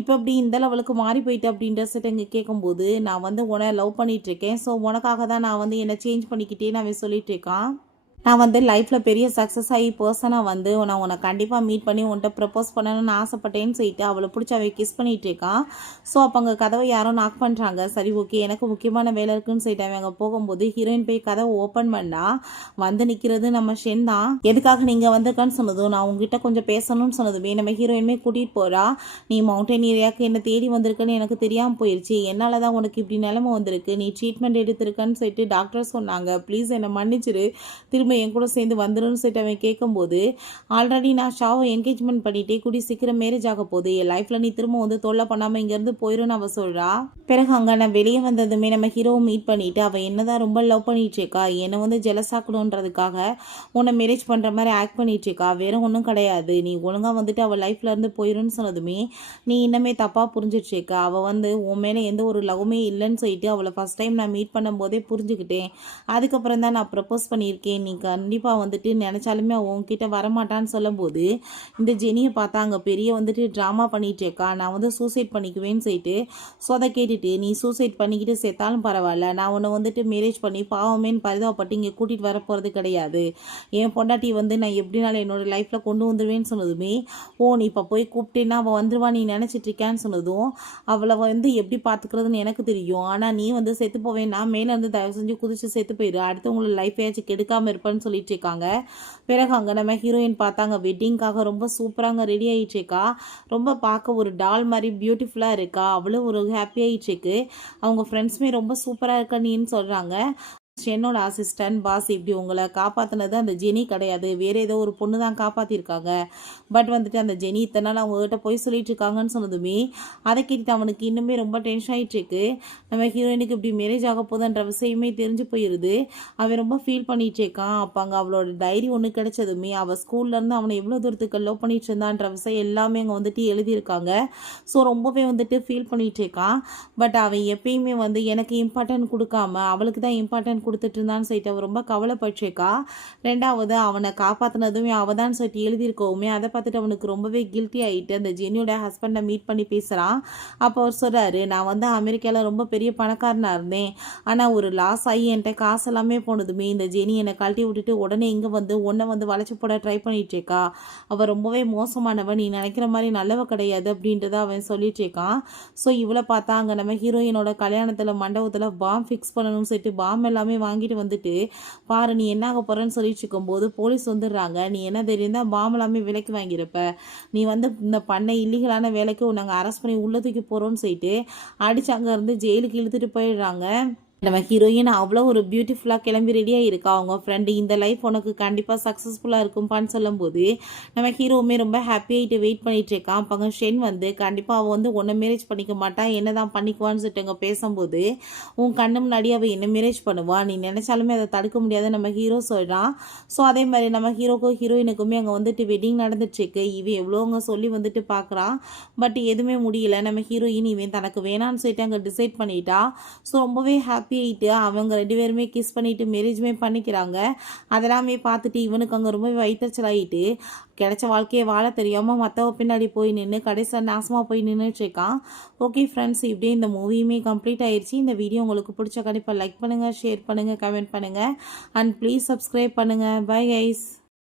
இப்போ அப்படி இந்த லெவலுக்கு மாறி போயிட்டு அப்படின்ற செட் இங்கே கேட்கும்போது, நான் வந்து உன்னை லவ் பண்ணிகிட்ருக்கேன், ஸோ உனக்காக தான் நான் வந்து என்னை சேஞ்ச் பண்ணிக்கிட்டேன்னு அவன் சொல்லிட்டு இருக்கான். நான் வந்து லைஃப்பில் பெரிய சக்ஸஸ் ஆகி பர்சனாக வந்து நான் உன்னை கண்டிப்பாக மீட் பண்ணி உன்கிட்ட ப்ரப்போஸ் பண்ணணும்னு ஆசைப்பட்டேன்னு சொல்லிட்டு அவளை பிடிச்சி அவள் கிஸ் பண்ணிகிட்டு இருக்கான். ஸோ அப்போ அங்கே கதவை யாரோ நாக் பண்ணுறாங்க. சரி ஓகே, எனக்கு முக்கியமான வேலை இருக்குன்னு சொல்லிட்டு அவன் அங்கே போகும்போது ஹீரோயின் போய் கதவை ஓப்பன் பண்ணா வந்து நிற்கிறது நம்ம ஷென் தான். எதுக்காக நீங்கள் வந்திருக்கான்னு சொன்னதும், நான் உங்ககிட்ட கொஞ்சம் பேசணும்னு சொன்னதுமே நம்ம ஹீரோயினுமே கூட்டிகிட்டு போகிறா. நீ மவுண்டன் ஏரியாவுக்கு என்ன தேடி வந்திருக்குன்னு எனக்கு தெரியாமல் போயிடுச்சு, என்னால் தான் உனக்கு இப்படி நிலைமை வந்திருக்கு, நீ ட்ரீட்மெண்ட் எடுத்திருக்கன்னு சொல்லிட்டு டாக்டர் சொன்னாங்க, ப்ளீஸ் என்னை மன்னிச்சிரு, திரும்ப என் கூட சேர்ந்து வந்துடும் சொல்லிட்டு அவன் கேட்கும்போது, ஆல்ரெடி நான் ஷாவை என்கேஜ்மெண்ட் பண்ணிட்டே கூடி சீக்கிரம் மேரேஜ் ஆக போகுது, என் லைஃப்பில் நீ திரும்ப வந்து தொல்லை பண்ணாமல் இங்கேருந்து போயிடும்னு அவள் சொல்கிறா. பிறகு அங்கே நான் வெளியே வந்ததுமே நம்ம ஹீரோவை மீட் பண்ணிவிட்டு அவள் என்னதான் ரொம்ப லவ் பண்ணிட்டு இருக்கா, என்னை வந்து ஜெலஸாக்கணுன்றதுக்காக உன்னை மேரேஜ் பண்ணுற மாதிரி ஆக்ட் பண்ணிட்டு இருக்கா, வேற ஒன்றும் கிடையாது, நீ ஒழுங்காக வந்துட்டு அவள் லைஃப்ல இருந்து போயிடும்னு சொன்னதுமே நீ இன்னமே தப்பாக புரிஞ்சிட்டு இருக்கா, அவள் வந்து உன் மேலே எந்த ஒரு லவ்வுமே இல்லைன்னு சொல்லிட்டு அவளை ஃபஸ்ட் டைம் நான் மீட் பண்ணும்போதே புரிஞ்சுக்கிட்டேன், அதுக்கப்புறம் தான் நான் ப்ரப்போஸ் பண்ணியிருக்கேன், நீ கண்டிப்பாக வந்துட்டு நினச்சாலுமே உங்ககிட்ட வரமாட்டான்னு சொல்லும்போது இந்த ஜெனியை பார்த்தா அங்கே பெரிய வந்துட்டு ட்ராமா பண்ணிகிட்டேக்கா, நான் வந்து சூசைட் பண்ணிக்குவேன்னு சொல்லிட்டு. ஸோ அதை கேட்டுட்டு, நீ சூசைட் பண்ணிக்கிட்டு சேர்த்தாலும் பரவாயில்ல, நான் உன்னை வந்துட்டு மேரேஜ் பண்ணி பாவமேன்னு பரிதாபப்பட்டு இங்கே கூட்டிகிட்டு வர போகிறது கிடையாது, என் பொண்டாட்டி வந்து நான் எப்படினாலும் என்னோடய லைஃப்பில் கொண்டு வந்துடுவேன்னு சொன்னதுமே, ஓ நீ இப்போ போய் கூப்பிட்டேன்னா அவள் வந்துடுவா நீ நினச்சிட்டு இருக்கான்னு சொன்னதும், அவளை வந்து எப்படி பார்த்துக்கிறதுன்னு எனக்கு தெரியும், ஆனால் நீ வந்து செத்து போவேன்னா மேலேருந்து தயவு செஞ்சு குதிச்சு செத்து போயிடு, அடுத்தவங்களோட லைஃபையாச்சும் கெடுக்காமல் இருப்பேன்னு சொல்லிட்டு இருக்காங்க. பிறகு அங்கே நம்ம ஹீரோயின் பார்த்தாங்க வெட்டிங்காக ரொம்ப சூப்பராக ரெடி ஆகிட்டு இருக்கா, ரொம்ப பார்க்க ஒரு டால் மாதிரி பியூட்டிஃபுல்லாக இருக்கா, அவ்வளோ ஒரு ஹாப்பி ஆகிட்டு இருக்கு. அவங்க ஃப்ரெண்ட்ஸுமே ரொம்ப சூப்பராக இருக்க நீன்னு சொல்கிறாங்க. என்னோட அசிஸ்டன்ட் பாஸ் இப்படி உங்களை காப்பாற்றினது அந்த ஜெனி கிடையாது, வேறு ஏதோ ஒரு பொண்ணு தான் காப்பாற்றிருக்காங்க, பட் வந்துட்டு அந்த ஜெனி இத்தனை நாள் அவங்ககிட்ட போய் சொல்லிட்டு இருக்காங்கன்னு சொன்னதுமே அதை கேட்டுட்டு அவனுக்கு இன்னுமே ரொம்ப டென்ஷன் ஆகிட்டு இருக்கு. நம்ம ஹீரோயினுக்கு இப்படி மேரேஜ் ஆக போதுன்ற விஷயமே தெரிஞ்சு போயிடுது. அவன் ரொம்ப ஃபீல் பண்ணிட்டு இருக்கான். அப்போ அங்கே அவளோட டைரி ஒன்று கிடைச்சதுமே அவள் ஸ்கூல்லேருந்து அவனை எவ்வளோ தூரத்துக்கு லவ் பண்ணிட்டு இருந்தான்ற விஷயம் எல்லாமே அங்கே வந்துட்டு எழுதியிருக்காங்க. ஸோ ரொம்பவே வந்துட்டு ஃபீல் பண்ணிட்டு இருக்கான். பட் அவன் எப்பயுமே வந்து எனக்கு இம்பார்ட்டன்ட் கொடுக்காம அவளுக்கு தான் இம்பார்ட்டன்ட் கொடுத்துட்டு இருந்தான்னு சொல்லிட்டு அவள் ரொம்ப கவலைப்பட்டிருக்கா. ரெண்டாவது அவனை காப்பாற்றினதுமே அவள் தான் சொல்லிட்டு எழுதியிருக்கவுமே அதை பார்த்துட்டு அவனுக்கு ரொம்பவே கில்ட்டி ஆகிட்டு அந்த ஜெனியோட ஹஸ்பண்டை மீட் பண்ணி பேசுகிறான். அப்போ அவர் சொல்கிறாரு, நான் வந்து அமெரிக்காவில் ரொம்ப பெரிய பணக்காரனாக இருந்தேன், ஆனால் ஒரு லாஸ் ஆகி என்கிட்ட காசு எல்லாமே போனதுமே இந்த ஜெனி என்னை கழட்டி விட்டுட்டு உடனே இங்கே வந்து உன்னை வந்து வளைச்சி போட ட்ரை பண்ணிட்டு இருக்கா, அவள் ரொம்பவே மோசமானவன், நீ நினைக்கிற மாதிரி நல்லவ கிடையாது அப்படின்றத அவன் சொல்லிட்டு இருக்கான். ஸோ இவளை பார்த்தா அங்கே நம்ம ஹீரோயினோட கல்யாணத்தில் மண்டபத்தில் பாம் ஃபிக்ஸ் பண்ணணும்னு சொல்லிட்டு பாம் எல்லாமே வாங்கிட்டு வந்துட்டு பாரு நீ என்ன ஆக போறன்னு சொல்லிட்டு இருக்கும்போது போலீஸ் வந்துடுறாங்க. நீ என்ன தெரியும் தான் பாம் எல்லாமே விலைக்கு வாங்கியிருப்ப, நீ வந்து இந்த பண்ண இல்லீகலான வேலைக்கு நாங்கள் அரெஸ்ட் பண்ணி உள்ள தூக்கி போகிறோன்னு சொல்லிட்டு அடிச்சு அங்கே இருந்து ஜெயிலுக்கு இழுத்துட்டு போயிடுறாங்க. நம்ம ஹீரோயின் அவ்வளோ ஒரு பியூட்டிஃபுல்லாக கிளம்பி ரெடியாக இருக்கா. அவங்க ஃப்ரெண்டு இந்த லைஃப் உனக்கு கண்டிப்பாக சக்ஸஸ்ஃபுல்லாக இருக்கும்ப்பான்னு சொல்லும்போது நம்ம ஹீரோவுமே ரொம்ப ஹாப்பியாகிட்டு வெயிட் பண்ணிட்டு இருக்கான். அப்போ ஷென் வந்து கண்டிப்பாக அவள் வந்து உன்னை மேரேஜ் பண்ணிக்க மாட்டான், என்ன தான் பண்ணிக்குவான்னு சொல்லிட்டு அங்கே பேசும்போது உன் கண்ணு முன்னாடி அவள் என்ன மேரேஜ் பண்ணுவா, நீ நினச்சாலுமே அதை தடுக்க முடியாது நம்ம ஹீரோ சொல்கிறான். ஸோ அதே மாதிரி நம்ம ஹீரோக்கும் ஹீரோயினுக்குமே அங்கே வந்துட்டு வெட்டிங் நடந்துட்டுருக்கு. இவன் எவ்வளோ அங்கே சொல்லி வந்துட்டு பார்க்குறான், பட் எதுவுமே முடியல. நம்ம ஹீரோயின் இவன் தனக்கு வேணான்னு சொல்லிட்டு அங்கே டிசைட் பண்ணிட்டா. ஸோ ரொம்பவே ஹாப்பி ஆகிட்டு அவங்க 2 பேருமே கிஸ் பண்ணிட்டு மேரேஜுமே பண்ணிக்கிறாங்க. அதெல்லாமே பார்த்துட்டு இவனுக்கு அங்கே ரொம்ப வயிற்றுச்சல் ஆகிட்டு கிடைச்ச வாழ்க்கையை வாழ தெரியாமல் மற்றவ பின்னாடி போய் நின்று கடைசியில் நாசமாக போய் நின்றுட்டுருக்கான். ஓகே ஃப்ரெண்ட்ஸ், இப்படியே இந்த மூவியுமே கம்ப்ளீட் ஆயிடுச்சு. இந்த வீடியோ உங்களுக்கு பிடிச்ச கண்டிப்பாக லைக் பண்ணுங்கள், ஷேர் பண்ணுங்கள், கமெண்ட் பண்ணுங்கள் அண்ட் ப்ளீஸ் சப்ஸ்கிரைப் பண்ணுங்கள். Bye guys.